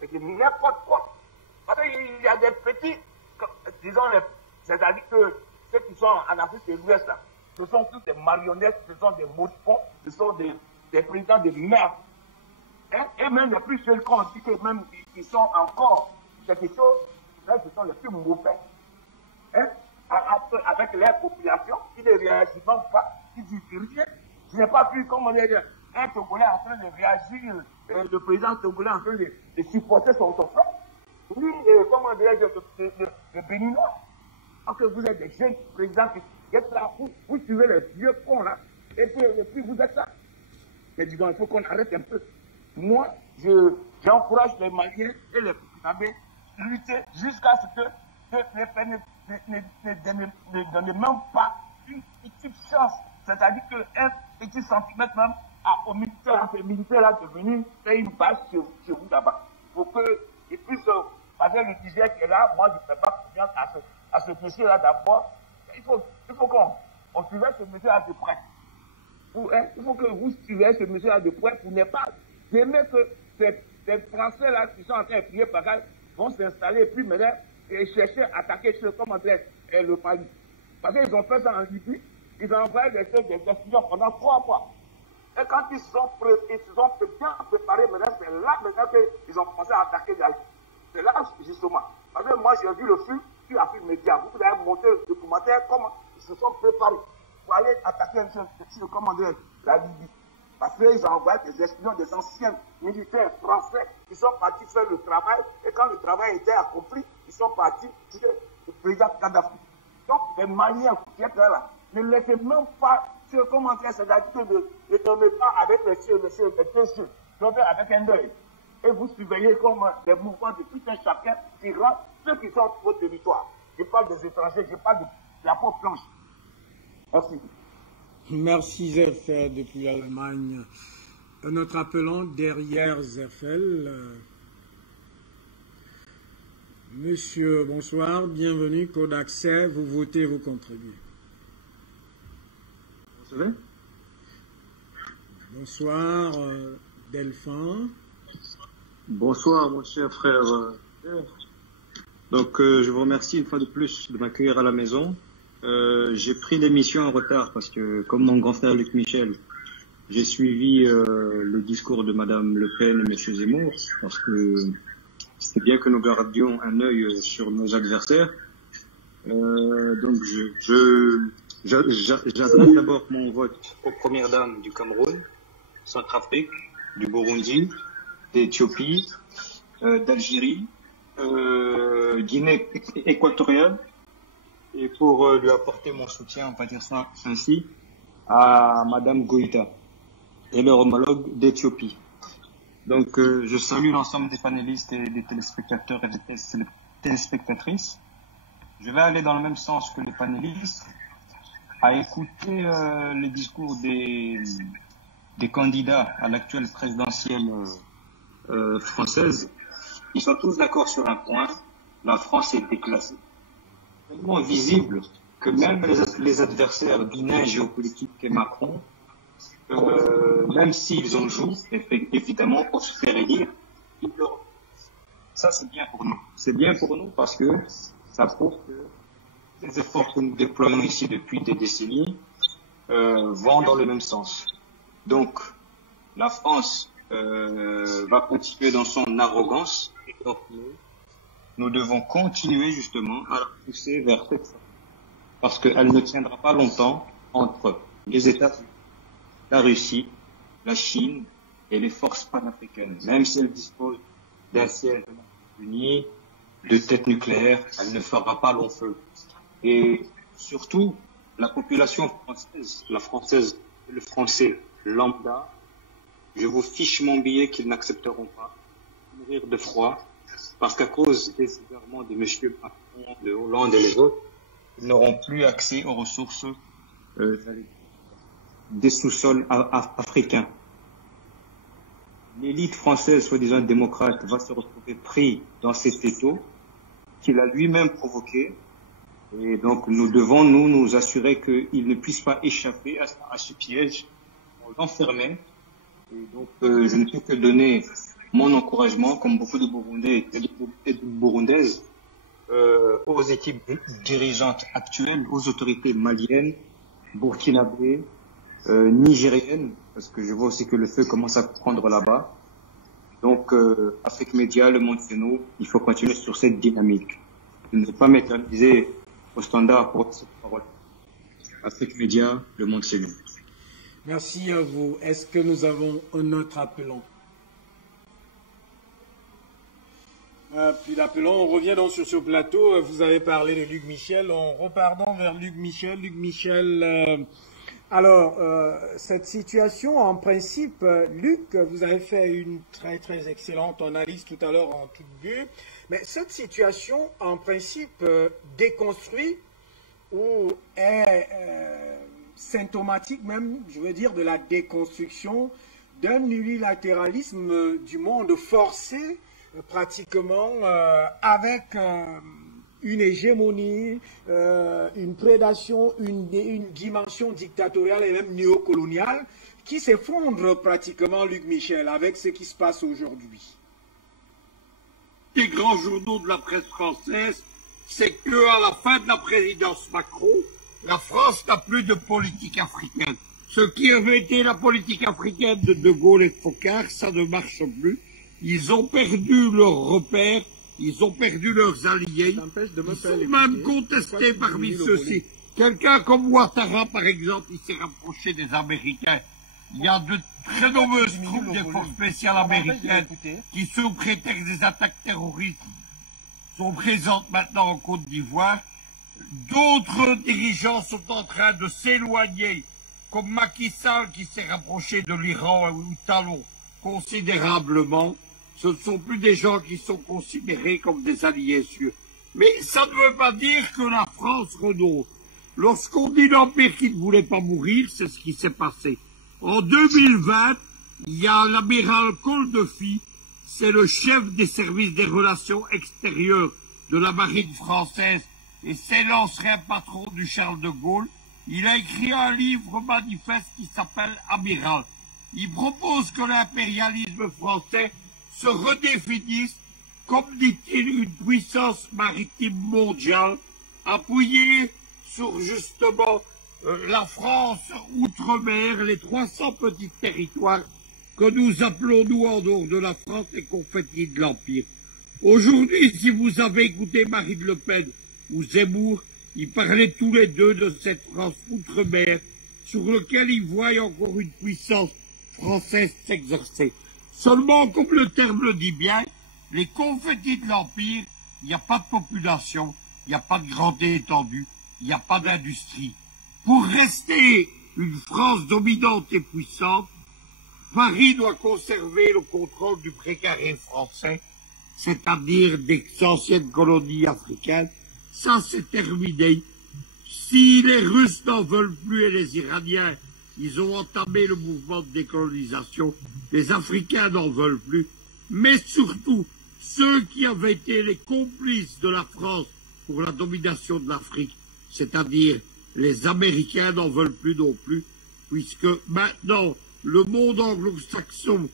C'est que n'importe quoi. Parce qu'il y a des petits, disons, c'est-à-dire que ceux qui sont en Afrique de l'Ouest là, ce sont tous des marionnettes, ce sont des moutons, ce sont des présidents de merde. Hein? Et même les plus seuls qu'on dit que même ils sont encore quelque chose, là, ce sont les plus mauvais. Hein? avec leur population, ils ne réagissent même pas, ils disent rien. Je n'ai pas vu, comme on dit, un Togolais en train de réagir, le président Togolais en train de supporter son frère. Lui, comment on dirait, le Béninois. Parce que vous êtes des jeunes présidents qui êtes là, vous suivez les vieux cons là, et puis vous êtes là. Mais disons, il faut qu'on arrête un peu. Moi, j'encourage les Maliens et les Burkinabés à lutter jusqu'à ce que les faits ne donnent même pas une petite chance. C'est-à-dire qu'un petit centimètre même aux militaires, ces militaires-là de venir faire une base chez vous là-bas. Pour qu'ils puissent, avec le Niger qui est là, moi je ne fais pas confiance à ce monsieur-là d'abord. Il faut qu'on suive ce monsieur-là de près. Il faut que vous suivez ce monsieur-là de près pour ne pas aimer que ces Français-là qui sont en train de prier par là vont s'installer et puis maintenant et chercher à attaquer sur le Mali. Parce qu'ils ont fait ça en Libye, ils ont envoyé des espions pendant 3 mois. Et quand ils se sont bien préparés, maintenant c'est là maintenant qu'ils ont commencé à attaquer l'Algérie. C'est là justement. Parce que moi j'ai vu le film sur Afrique Média. Vous avez monté le documentaire comment ils se sont préparés pour aller attaquer la Libye. Parce qu'ils ont envoyé des espions, des anciens militaires français qui sont partis faire le travail. Et quand le travail était accompli, ils sont partis tuer le président Kadhafi. Donc les Maliens qui étaient là, ne laissez même pas ce commentaire, c'est-à-dire ne tombez pas avec les deux yeux, tombez avec un œil. Et vous surveillez comme des mouvements de tout un chacun qui rentrent ceux qui sont sur votre territoire. Je parle des étrangers, je parle de la peau blanche. Merci. Merci Zerfel depuis l'Allemagne. Notre appelant derrière Zerfel. Monsieur, bonsoir, bienvenue, code d'accès, vous votez, vous contribuez. Vous savez? Bonsoir, Delphin. Bonsoir, mon cher frère. Donc, je vous remercie une fois de plus de m'accueillir à la maison. J'ai pris l'émission en retard parce que, comme mon grand frère Luc Michel, j'ai suivi le discours de Madame Le Pen et M. Zemmour parce que c'est bien que nous gardions un œil sur nos adversaires. Donc, j'adresse d'abord mon vote aux premières dames du Cameroun, Centrafrique, du Burundi, d'Éthiopie, d'Algérie, Guinée équatoriale, et pour lui apporter mon soutien, on va dire ça ainsi, à Madame Goïta et leur homologue d'Éthiopie. Donc, je salue l'ensemble des panélistes et des téléspectateurs et des téléspectatrices. Je vais aller dans le même sens que les panélistes, à écouter les discours des candidats à l'actuelle présidentielle française. Ils sont tous d'accord sur un point, la France est déclassée. Tellement visible que même les adversaires d'Inain géopolitique et Macron, même s'ils ont joué, évidemment, pour se faire élire, ils pleurent. Ça, c'est bien pour nous. C'est bien pour nous parce que ça prouve que les efforts que nous déployons ici depuis des décennies vont dans le même sens. Donc, la France va continuer dans son arrogance. Et donc, nous devons continuer justement à la pousser vers cette fin. Parce qu'elle ne tiendra pas longtemps entre les États-Unis, la Russie, la Chine et les forces panafricaines. Même si elle dispose d'un siège des États-Unis, de têtes nucléaires, elle ne fera pas long feu. Et surtout, la population française, la française, le français lambda, je vous fiche mon billet qu'ils n'accepteront pas de mourir de froid, parce qu'à cause des gouvernements de M. Macron, de Hollande et les autres, ils n'auront plus accès aux ressources des sous-sols africains. L'élite française, soi-disant démocrate, va se retrouver pris dans ces étaux qu'il a lui-même provoqués. Et donc, nous devons, nous assurer qu'il ne puisse pas échapper à ce piège. On l'enfermait. Et donc, je ne peux que donner mon encouragement, comme beaucoup de Burundais et de Burundaises, aux équipes dirigeantes actuelles, aux autorités maliennes, burkinabées, nigériennes, parce que je vois aussi que le feu commence à prendre là-bas. Donc, Afrique Média, Le Monde chez nous, il faut continuer sur cette dynamique. Ne pas métalliser au standard pour cette parole. Afrique Média, le monde chez nous. Merci à vous. Est-ce que nous avons un autre appelant? Puis l'appelant, on revient donc sur ce plateau. Vous avez parlé de Luc Michel. On repart donc vers Luc Michel. Luc Michel, alors, cette situation, en principe, Luc, vous avez fait une très très excellente analyse tout à l'heure en toute vue. Mais cette situation, en principe, déconstruit ou est symptomatique même, je veux dire, de la déconstruction d'un unilatéralisme du monde forcé, pratiquement avec une hégémonie, une prédation, une dimension dictatoriale et même néocoloniale qui s'effondre pratiquement, Luc Michel, avec ce qui se passe aujourd'hui. Les grands journaux de la presse française, c'est qu'à la fin de la présidence Macron, la France n'a plus de politique africaine. Ce qui avait été la politique africaine de De Gaulle et de Foccart, ça ne marche plus. Ils ont perdu leurs repères, ils ont perdu leurs alliés. Ils sont même contestés parmi ceux-ci. Quelqu'un comme Ouattara, par exemple, il s'est rapproché des Américains. Il y a de très nombreuses troupes des forces spéciales américaines qui, sous prétexte des attaques terroristes, sont présentes maintenant en Côte d'Ivoire. D'autres dirigeants sont en train de s'éloigner, comme Macky Sall qui s'est rapproché de l'Iran ou Talon considérablement. Ce ne sont plus des gens qui sont considérés comme des alliés sûrs. Mais ça ne veut pas dire que la France renonce. Lorsqu'on dit l'Empire qui ne voulait pas mourir, c'est ce qui s'est passé. En 2020, il y a l'amiral Koldefy, c'est le chef des services des relations extérieures de la marine française et c'est l'ancien patron du Charles de Gaulle. Il a écrit un livre manifeste qui s'appelle Amiral. Il propose que l'impérialisme français se redéfinisse comme, dit-il, une puissance maritime mondiale appuyée sur justement la France outre-mer, les 300 petits territoires que nous appelons, nous, en dehors de la France, les confettis de l'Empire. Aujourd'hui, si vous avez écouté Marine Le Pen ou Zemmour, ils parlaient tous les deux de cette France outre-mer sur laquelle ils voient encore une puissance française s'exercer. Seulement, comme le terme le dit bien, les confettis de l'Empire, il n'y a pas de population, il n'y a pas de grande étendue, il n'y a pas d'industrie. Pour rester une France dominante et puissante, Paris doit conserver le contrôle du précaré français, c'est-à-dire des anciennes colonies africaines. Ça, c'est terminé. Si les Russes n'en veulent plus et les Iraniens, ils ont entamé le mouvement de décolonisation, les Africains n'en veulent plus, mais surtout, ceux qui avaient été les complices de la France pour la domination de l'Afrique, c'est-à-dire les Américains n'en veulent plus non plus, puisque maintenant, le monde anglo-saxon,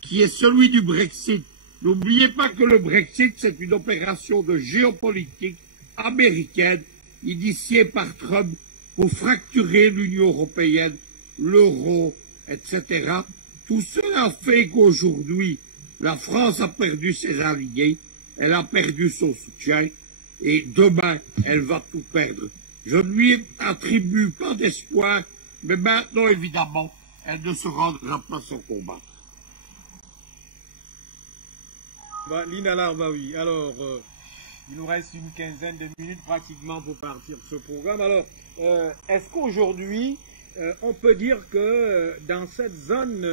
qui est celui du Brexit, n'oubliez pas que le Brexit, c'est une opération de géopolitique américaine, initiée par Trump pour fracturer l'Union européenne, l'euro, etc. Tout cela fait qu'aujourd'hui, la France a perdu ses alliés, elle a perdu son soutien, et demain, elle va tout perdre. Je ne lui attribue pas d'espoir, mais maintenant, évidemment, elle ne se rendra pas sans combat. Lina Larbaoui, alors, il nous reste une quinzaine de minutes pratiquement pour partir de ce programme. Alors, est-ce qu'aujourd'hui, on peut dire que dans cette zone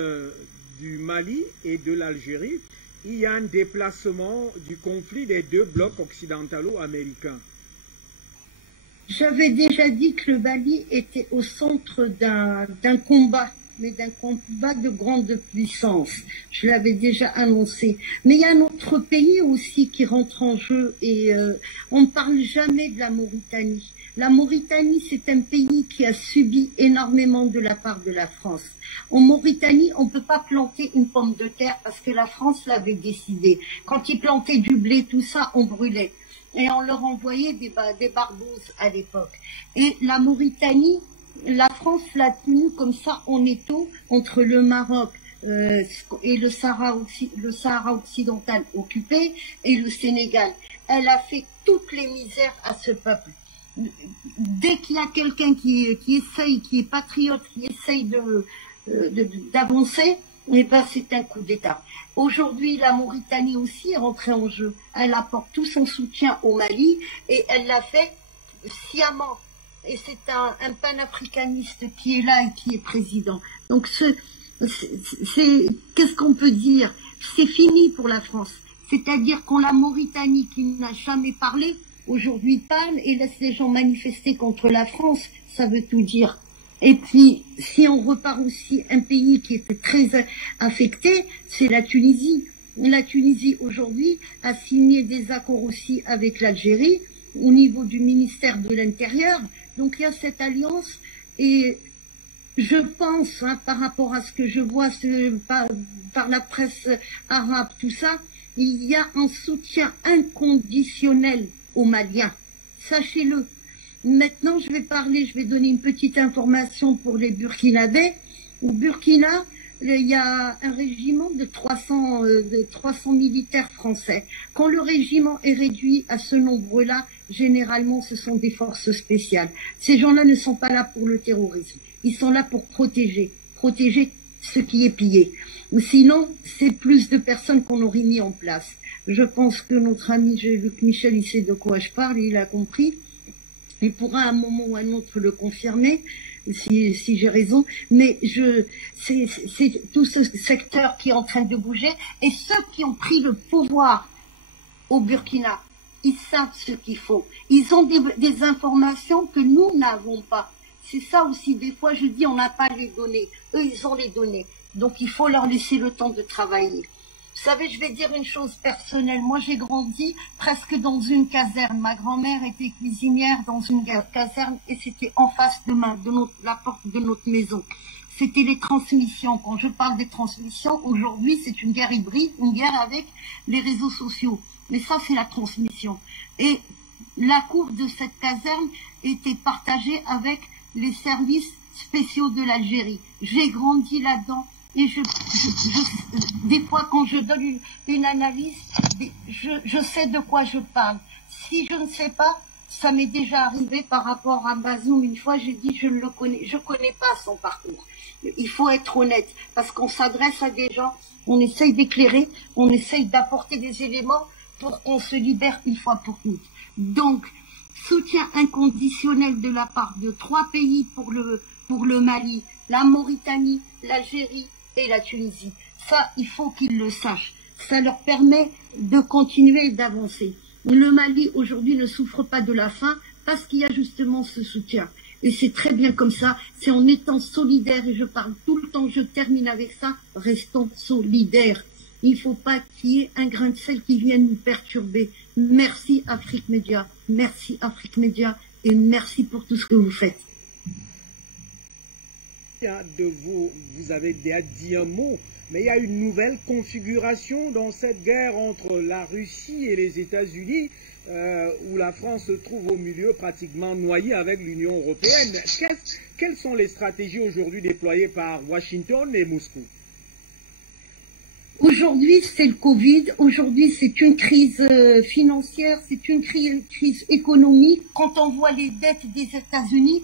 du Mali et de l'Algérie, il y a un déplacement du conflit des deux blocs occidentalo-américains? J'avais déjà dit que le Mali était au centre d'un combat, mais d'un combat de grande puissance. Je l'avais déjà annoncé. Mais il y a un autre pays aussi qui rentre en jeu et on ne parle jamais de la Mauritanie. La Mauritanie, c'est un pays qui a subi énormément de la part de la France. En Mauritanie, on ne peut pas planter une pomme de terre parce que la France l'avait décidé. Quand ils plantaient du blé, tout ça, on brûlait. Et on leur envoyait des barbouzes à l'époque. Et la Mauritanie, la France l'a tenue comme ça en étau entre le Maroc et le Sahara occidental occupé et le Sénégal. Elle a fait toutes les misères à ce peuple. dès qu'il y a quelqu'un qui essaye, qui est patriote, qui essaye d'avancer, eh ben c'est un coup d'État. Aujourd'hui, la Mauritanie aussi est rentrée en jeu. Elle apporte tout son soutien au Mali et elle l'a fait sciemment. Et c'est un panafricaniste qui est là et qui est président. Donc qu'est-ce qu'on peut dire? C'est fini pour la France. C'est-à-dire qu'on la Mauritanie qui n'a jamais parlé, aujourd'hui parle et laisse les gens manifester contre la France. Ça veut tout dire. Et puis, si on repart aussi, un pays qui était très affecté, c'est la Tunisie. La Tunisie, aujourd'hui, a signé des accords aussi avec l'Algérie, au niveau du ministère de l'Intérieur. Donc, il y a cette alliance. Et je pense, par rapport à ce que je vois par la presse arabe, tout ça, il y a un soutien inconditionnel aux Maliens. Sachez-le. Maintenant, je vais donner une petite information pour les Burkinabés. Au Burkina, il y a un régiment de 300 militaires français. Quand le régiment est réduit à ce nombre-là, généralement, ce sont des forces spéciales. Ces gens-là ne sont pas là pour le terrorisme. Ils sont là pour protéger ce qui est pillé. Sinon, c'est plus de personnes qu'on aurait mis en place. Je pense que notre ami Luc Michel, il sait de quoi je parle, il a compris. Il pourra à un moment ou à un autre le confirmer, si j'ai raison, mais c'est tout ce secteur qui est en train de bouger, et ceux qui ont pris le pouvoir au Burkina, ils savent ce qu'il faut. Ils ont des informations que nous n'avons pas. C'est ça aussi, des fois je dis on n'a pas les données, eux ils ont les données, donc il faut leur laisser le temps de travailler. Vous savez, je vais dire une chose personnelle. Moi, j'ai grandi presque dans une caserne. Ma grand-mère était cuisinière dans une caserne et c'était en face de la porte de notre maison. C'était les transmissions. Quand je parle des transmissions, aujourd'hui, c'est une guerre hybride, une guerre avec les réseaux sociaux. Mais ça, c'est la transmission. Et la cour de cette caserne était partagée avec les services spéciaux de l'Algérie. J'ai grandi là-dedans. Et des fois, quand je donne une analyse, je sais de quoi je parle. Si je ne sais pas, ça m'est déjà arrivé par rapport à Bazoum. Une fois, j'ai dit, je connais pas son parcours. Il faut être honnête, parce qu'on s'adresse à des gens, on essaye d'éclairer, on essaye d'apporter des éléments pour qu'on se libère une fois pour toutes. Donc, soutien inconditionnel de la part de 3 pays pour le Mali, la Mauritanie, l'Algérie, et la Tunisie. Ça, il faut qu'ils le sachent. Ça leur permet de continuer et d'avancer. Le Mali, aujourd'hui, ne souffre pas de la faim parce qu'il y a justement ce soutien. Et c'est très bien comme ça. C'est en étant solidaires, et je parle tout le temps, je termine avec ça, restons solidaires. Il ne faut pas qu'il y ait un grain de sel qui vienne nous perturber. Merci Afrique Média, et merci pour tout ce que vous faites. Vous avez déjà dit un mot, mais il y a une nouvelle configuration dans cette guerre entre la Russie et les États-Unis, où la France se trouve au milieu, pratiquement noyée avec l'Union européenne. Quelles sont les stratégies aujourd'hui déployées par Washington et Moscou? Aujourd'hui, c'est le Covid. Aujourd'hui, c'est une crise financière, c'est une crise économique. Quand on voit les dettes des États-Unis,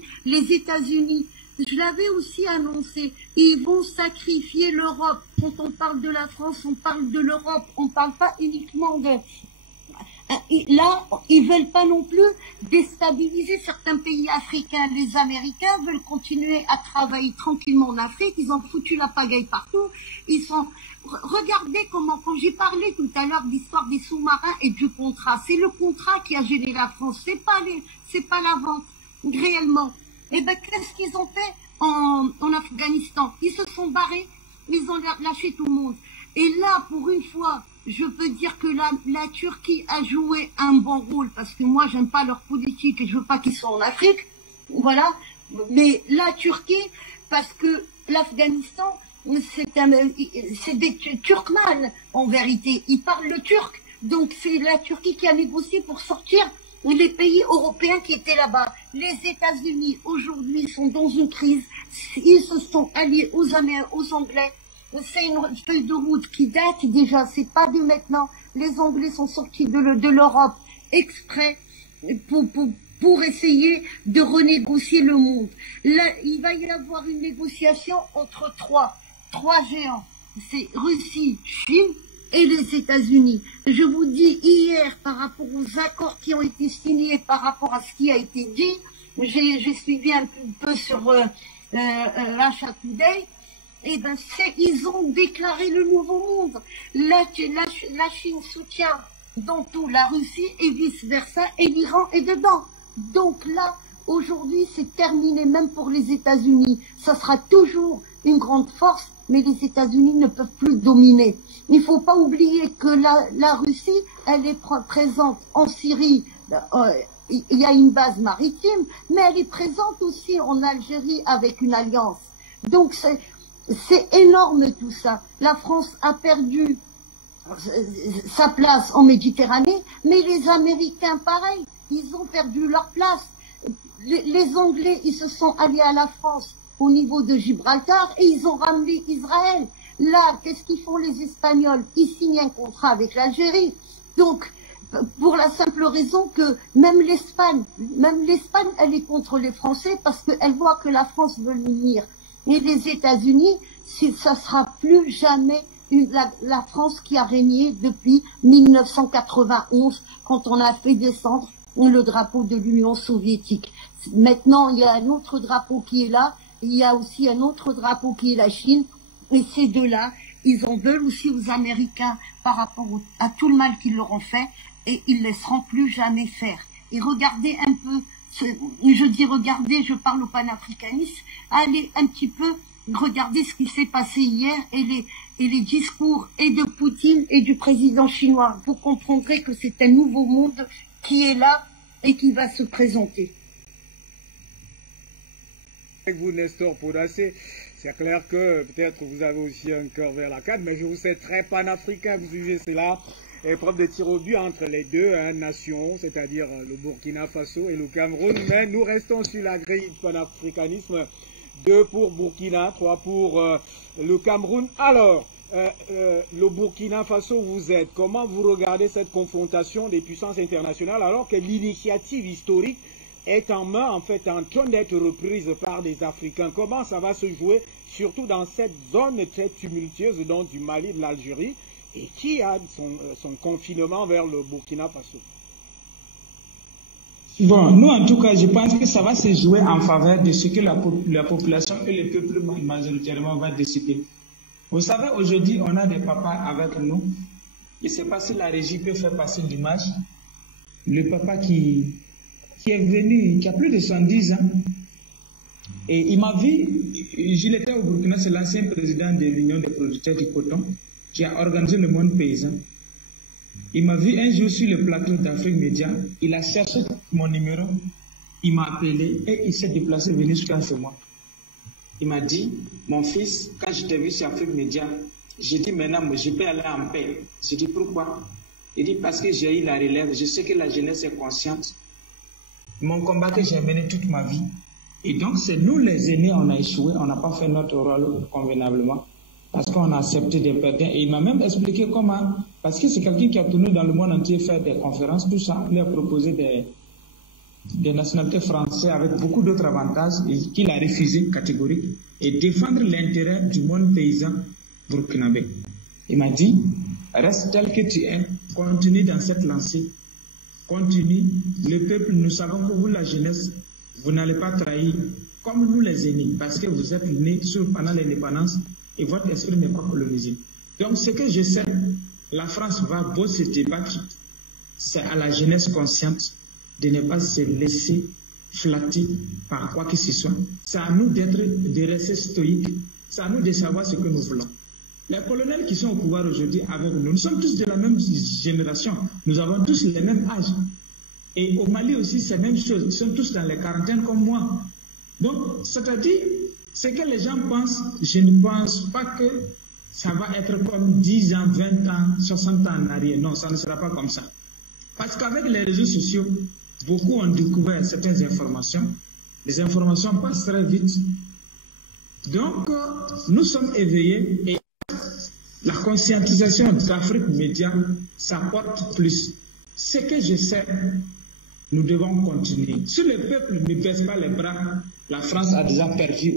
je l'avais aussi annoncé, ils vont sacrifier l'Europe. Quand on parle de la France, on parle de l'Europe. On ne parle pas uniquement de... Là, ils veulent pas non plus déstabiliser certains pays africains. Les Américains veulent continuer à travailler tranquillement en Afrique. Ils ont foutu la pagaille partout. Regardez comment, quand j'ai parlé tout à l'heure de l'histoire des sous-marins et du contrat, c'est le contrat qui a gêné la France. C'est pas la vente, réellement. Eh ben, qu'est-ce qu'ils ont fait en Afghanistan? Ils se sont barrés, ils ont lâché tout le monde. Et là, pour une fois, je peux dire que la Turquie a joué un bon rôle, parce que moi, j'aime pas leur politique et je veux pas qu'ils soient en Afrique. Voilà. Mais la Turquie, parce que l'Afghanistan, c'est des Turkmènes, en vérité. Ils parlent le turc. Donc, c'est la Turquie qui a négocié pour sortir les pays européens qui étaient là-bas. Les États-Unis, aujourd'hui, sont dans une crise. Ils se sont alliés aux Anglais. C'est une feuille de route qui date déjà, c'est pas de maintenant. Les Anglais sont sortis de l'Europe exprès pour pour essayer de renégocier le monde. Là, il va y avoir une négociation entre trois géants. C'est Russie, Chine et les États-Unis. Je vous dis, hier, par rapport aux accords qui ont été signés, par rapport à ce qui a été dit, j'ai suivi un peu sur Russia Today, et ben ils ont déclaré le nouveau monde. La Chine soutient dans tout la Russie et vice-versa, et l'Iran est dedans. Donc là, aujourd'hui, c'est terminé, même pour les États-Unis. Ça sera toujours une grande force, mais les États-Unis ne peuvent plus dominer. Il ne faut pas oublier que la Russie, elle est présente en Syrie. Il y a une base maritime, mais elle est présente aussi en Algérie avec une alliance. Donc c'est énorme tout ça. La France a perdu sa place en Méditerranée, mais les Américains, pareil, ils ont perdu leur place. Les Anglais, ils se sont alliés à la France au niveau de Gibraltar et ils ont ramené Israël. Là, qu'est-ce qu'ils font les Espagnols? Ils signent un contrat avec l'Algérie. Donc, pour la simple raison que même l'Espagne, elle est contre les Français parce qu'elle voit que la France veut l'unir. Et les États-Unis, ça sera plus jamais la France qui a régné depuis 1991, quand on a fait descendre le drapeau de l'Union soviétique. Maintenant, il y a un autre drapeau qui est là, il y a aussi un autre drapeau qui est la Chine, et ces deux-là, ils en veulent aussi aux Américains par rapport à tout le mal qu'ils leur ont fait, et ils ne laisseront plus jamais faire. Et regardez un peu, je dis regardez, je parle aux panafricanistes, allez un petit peu regarder ce qui s'est passé hier et les discours et de Poutine et du président chinois. Vous comprendrez que c'est un nouveau monde qui est là et qui va se présenter. Avec vous, Nestor Podacé, c'est clair que peut-être vous avez aussi un cœur vers la canne, mais je vous sais très panafricain, vous jugez cela. Épreuve de tir au but entre les deux nations, c'est-à-dire le Burkina Faso et le Cameroun, mais nous restons sur la grille du panafricanisme. 2 pour Burkina, 3 pour le Cameroun. Alors, le Burkina Faso, vous êtes, comment vous regardez cette confrontation des puissances internationales alors que l'initiative historique est en main, en fait, en train d'être reprise par des Africains? Comment ça va se jouer, surtout dans cette zone très tumultueuse du Mali, de l'Algérie, et qui a son confinement vers le Burkina Faso? Bon, nous en tout cas, je pense que ça va se jouer en faveur de ce que la population et le peuple majoritairement va décider. Vous savez, aujourd'hui, on a des papas avec nous. Je ne sais pas si la régie peut faire passer l'image. Le papa qui est venu, qui a plus de 110 ans. Et il m'a vu, il était au Burkina, c'est l'ancien président de l'Union des producteurs du coton, qui a organisé le monde paysan. Il m'a vu un jour sur le plateau d'Afrique Média, il a cherché mon numéro, il m'a appelé et il s'est déplacé venir jusqu'à chez moi. Il m'a dit, mon fils, quand je t'ai vu sur Afrique Média, j'ai dit maintenant, je peux aller en paix. J'ai dit pourquoi? Il dit parce que j'ai eu la relève, je sais que la jeunesse est consciente. Mon combat que j'ai mené toute ma vie. Et donc c'est nous les aînés, on a échoué, on n'a pas fait notre rôle convenablement. Parce qu'on a accepté des perdants. Et il m'a même expliqué comment, parce que c'est quelqu'un qui a tourné dans le monde entier faire des conférences, tout ça, il a proposé des nationalités françaises avec beaucoup d'autres avantages qu'il a refusé catégorique et défendre l'intérêt du monde paysan burkinabé. Il m'a dit, reste tel que tu es, continue dans cette lancée, continue, le peuple, nous savons que vous, la jeunesse, vous n'allez pas trahir, comme nous les aînés, parce que vous êtes nés pendant l'indépendance, et votre esprit n'est pas colonisé. Donc, ce que je sais, la France va beau se débattre, c'est à la jeunesse consciente de ne pas se laisser flatter par quoi que ce soit. C'est à nous de rester stoïques, c'est à nous de savoir ce que nous voulons. Les colonels qui sont au pouvoir aujourd'hui avec nous, nous sommes tous de la même génération, nous avons tous les mêmes âges. Et au Mali aussi, c'est la même chose, ils sont tous dans les quarantaines comme moi. Donc, c'est-à-dire, ce que les gens pensent, je ne pense pas que ça va être comme 10 ans, 20 ans, 60 ans en arrière. Non, ça ne sera pas comme ça. Parce qu'avec les réseaux sociaux, beaucoup ont découvert certaines informations. Les informations passent très vite. Donc, nous sommes éveillés et la conscientisation d'Afrique Média, ça porte plus. Ce que je sais, Nous devons continuer. Si le peuple ne baisse pas les bras, la France a déjà perdu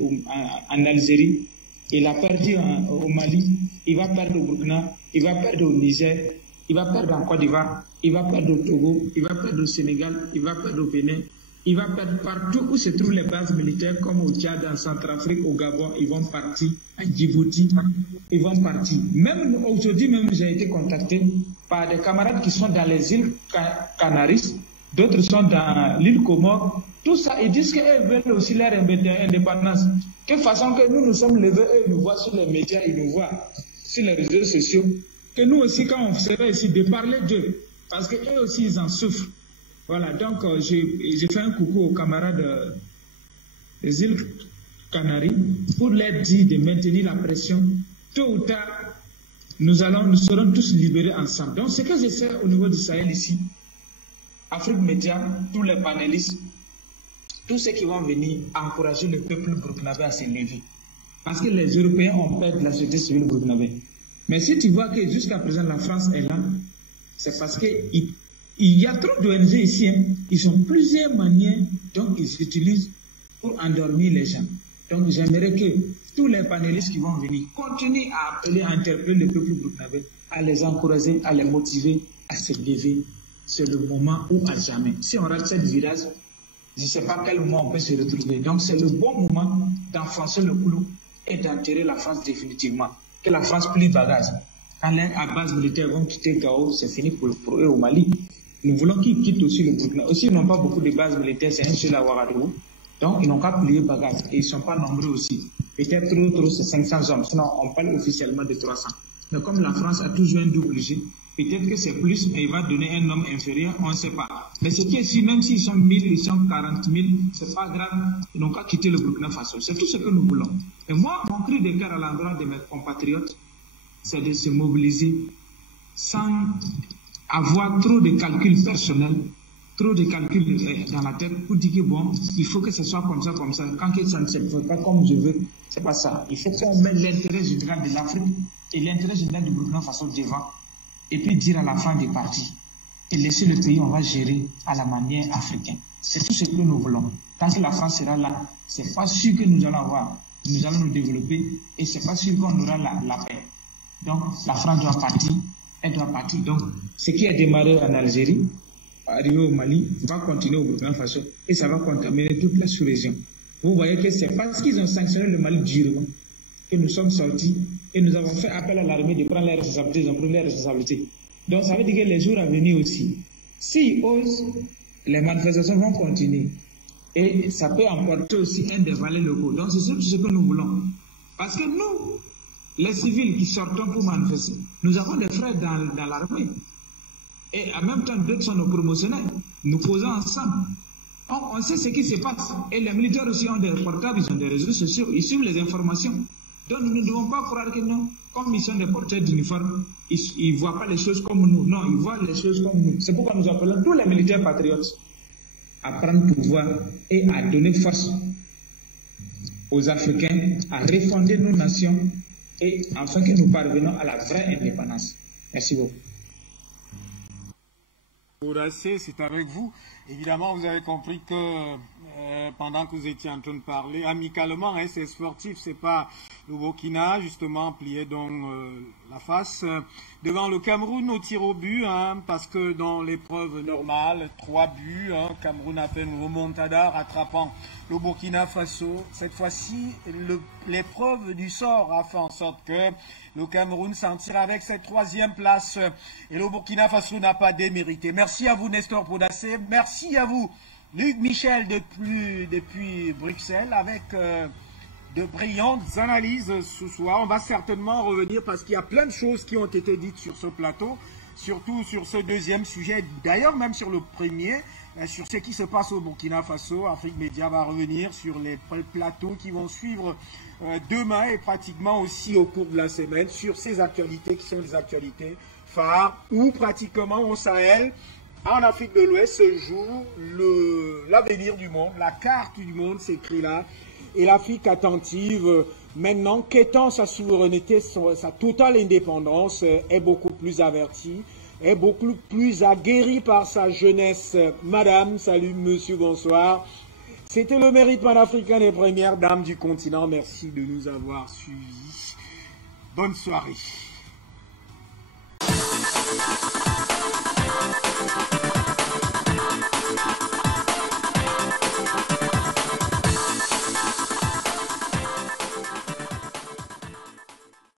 en Algérie, il a perdu au Mali, il va perdre au Burkina, il va perdre au Niger, il va perdre en Côte d'Ivoire, il va perdre au Togo, il va perdre au Sénégal, il va perdre au Bénin, il va perdre partout où se trouvent les bases militaires, comme au Tchad, en Centrafrique, au Gabon, ils vont partir, à Djibouti, ils vont partir. Même aujourd'hui, j'ai été contacté par des camarades qui sont dans les îles Canaries, d'autres sont dans l'île Comore, tout ça, ils disent qu'ils veulent aussi leur indépendance. De quelle façon que nous nous sommes levés, eux nous voient sur les médias, ils nous voient sur les réseaux sociaux, que nous aussi, quand on serait ici, de parler d'eux, parce qu'eux aussi, ils en souffrent. Voilà, donc j'ai fait un coucou aux camarades des îles Canaries pour leur dire de maintenir la pression. Tôt ou tard, nous serons tous libérés ensemble. Donc, ce que j'essaie au niveau du Sahel ici, Afrique Média, tous les panélistes, tous ceux qui vont venir encourager le peuple burkinabé à se lever. Parce que les Européens ont peur de la société civile burkinabé. Mais si tu vois que jusqu'à présent la France est là, c'est parce qu'il y a trop d'ONG ici. Hein. Ils ont plusieurs manières dont ils utilisent pour endormir les gens. Donc j'aimerais que tous les panélistes qui vont venir continuent à appeler, à interpeller le peuple burkinabé, à les encourager, à les motiver, à se lever. C'est le moment où à jamais. Si on rate cette virage, je ne sais pas quel moment on peut se retrouver. Donc c'est le bon moment d'enfoncer le clou et d'enterrer la France définitivement. Que la France plie bagage. Quand les bases militaires vont quitter Gao, c'est fini pour eux au Mali. Nous voulons qu'ils quittent aussi le Burkina. Aussi, ils n'ont pas beaucoup de bases militaires, c'est un seul à Ouagadougou. Donc, ils n'ont qu'à plier bagage. Et ils ne sont pas nombreux aussi. Peut-être trop, c'est 500 hommes. Sinon, on parle officiellement de 300. Mais comme la France a toujours un double G, peut-être que c'est plus, mais il va donner un nombre inférieur, on ne sait pas. Mais ce qui est sûr, même s'ils sont 1000, ils sont 40 000, c'est pas grave, ils n'ont qu'à quitter le Burkina Faso. C'est tout ce que nous voulons. Et moi, mon cri de cœur à l'endroit de mes compatriotes, c'est de se mobiliser sans avoir trop de calculs personnels, trop de calculs dans la tête pour dire que bon, il faut que ce soit comme ça. Quand ça ne se fait pas comme je veux, c'est pas ça. Il faut qu'on mette l'intérêt général de l'Afrique et l'intérêt général du Burkina Faso devant. Et puis dire à la France de partir. Et laisser le pays, on va gérer à la manière africaine. C'est tout ce que nous voulons. Tant que la France sera là, c'est pas sûr que nous allons nous développer et c'est pas sûr qu'on aura la paix. Donc, la France doit partir, elle doit partir. Donc, ce qui a démarré en Algérie, arrivé au Mali, va continuer au Burkina Faso et ça va contaminer toute la sous-région. Vous voyez que c'est parce qu'ils ont sanctionné le Mali durement que nous sommes sortis et nous avons fait appel à l'armée de prendre les responsabilités, ils ont pris les responsabilités. Donc ça veut dire que les jours à venir aussi, s'ils osent, les manifestations vont continuer. Et ça peut emporter aussi un des valets locaux. Donc c'est ce que nous voulons. Parce que nous, les civils qui sortons pour manifester, nous avons des frères dans l'armée. Et en même temps, d'autres sont nos promotionnaires. Nous causons ensemble. On sait ce qui se passe. Et les militaires aussi ont des portables, ils ont des réseaux sociaux, ils suivent les informations. Donc nous ne devons pas croire que non, comme ils sont des porteurs d'uniforme, ils ne voient pas les choses comme nous. Non, ils voient les choses comme nous. C'est pourquoi nous appelons tous les militaires patriotes à prendre pouvoir et à donner force aux Africains à refonder nos nations et afin que nous parvenons à la vraie indépendance. Merci beaucoup. Boudassé, c'est avec vous. Évidemment, vous avez compris que pendant que vous étiez en train de parler, amicalement, hein, c'est sportif, c'est pas le Burkina, justement, plié donc la face devant le Cameroun au tir au but, hein, parce que dans l'épreuve normale, 3 buts, hein, Cameroun a fait une remontada rattrapant le Burkina Faso. Cette fois-ci, l'épreuve du sort a fait en sorte que le Cameroun s'en tire avec cette 3e place et le Burkina Faso n'a pas démérité. Merci à vous, Nestor Boudassé. Merci à vous, Luc Michel, depuis Bruxelles, avec de brillantes analyses ce soir. On va certainement revenir parce qu'il y a plein de choses qui ont été dites sur ce plateau, surtout sur ce 2e sujet, d'ailleurs même sur le premier, sur ce qui se passe au Burkina Faso. Afrique Média va revenir sur les plateaux qui vont suivre demain et pratiquement aussi au cours de la semaine sur ces actualités qui sont des actualités phares où pratiquement au Sahel, en Afrique de l'Ouest, se joue l'avenir du monde. La carte du monde s'écrit là. Et l'Afrique attentive, maintenant, qu'étant sa souveraineté, sa totale indépendance, est beaucoup plus avertie. est beaucoup plus aguerri par sa jeunesse. Madame, salut, monsieur, bonsoir. C'était le mérite panafricain des premières dames du continent. Merci de nous avoir suivis. Bonne soirée.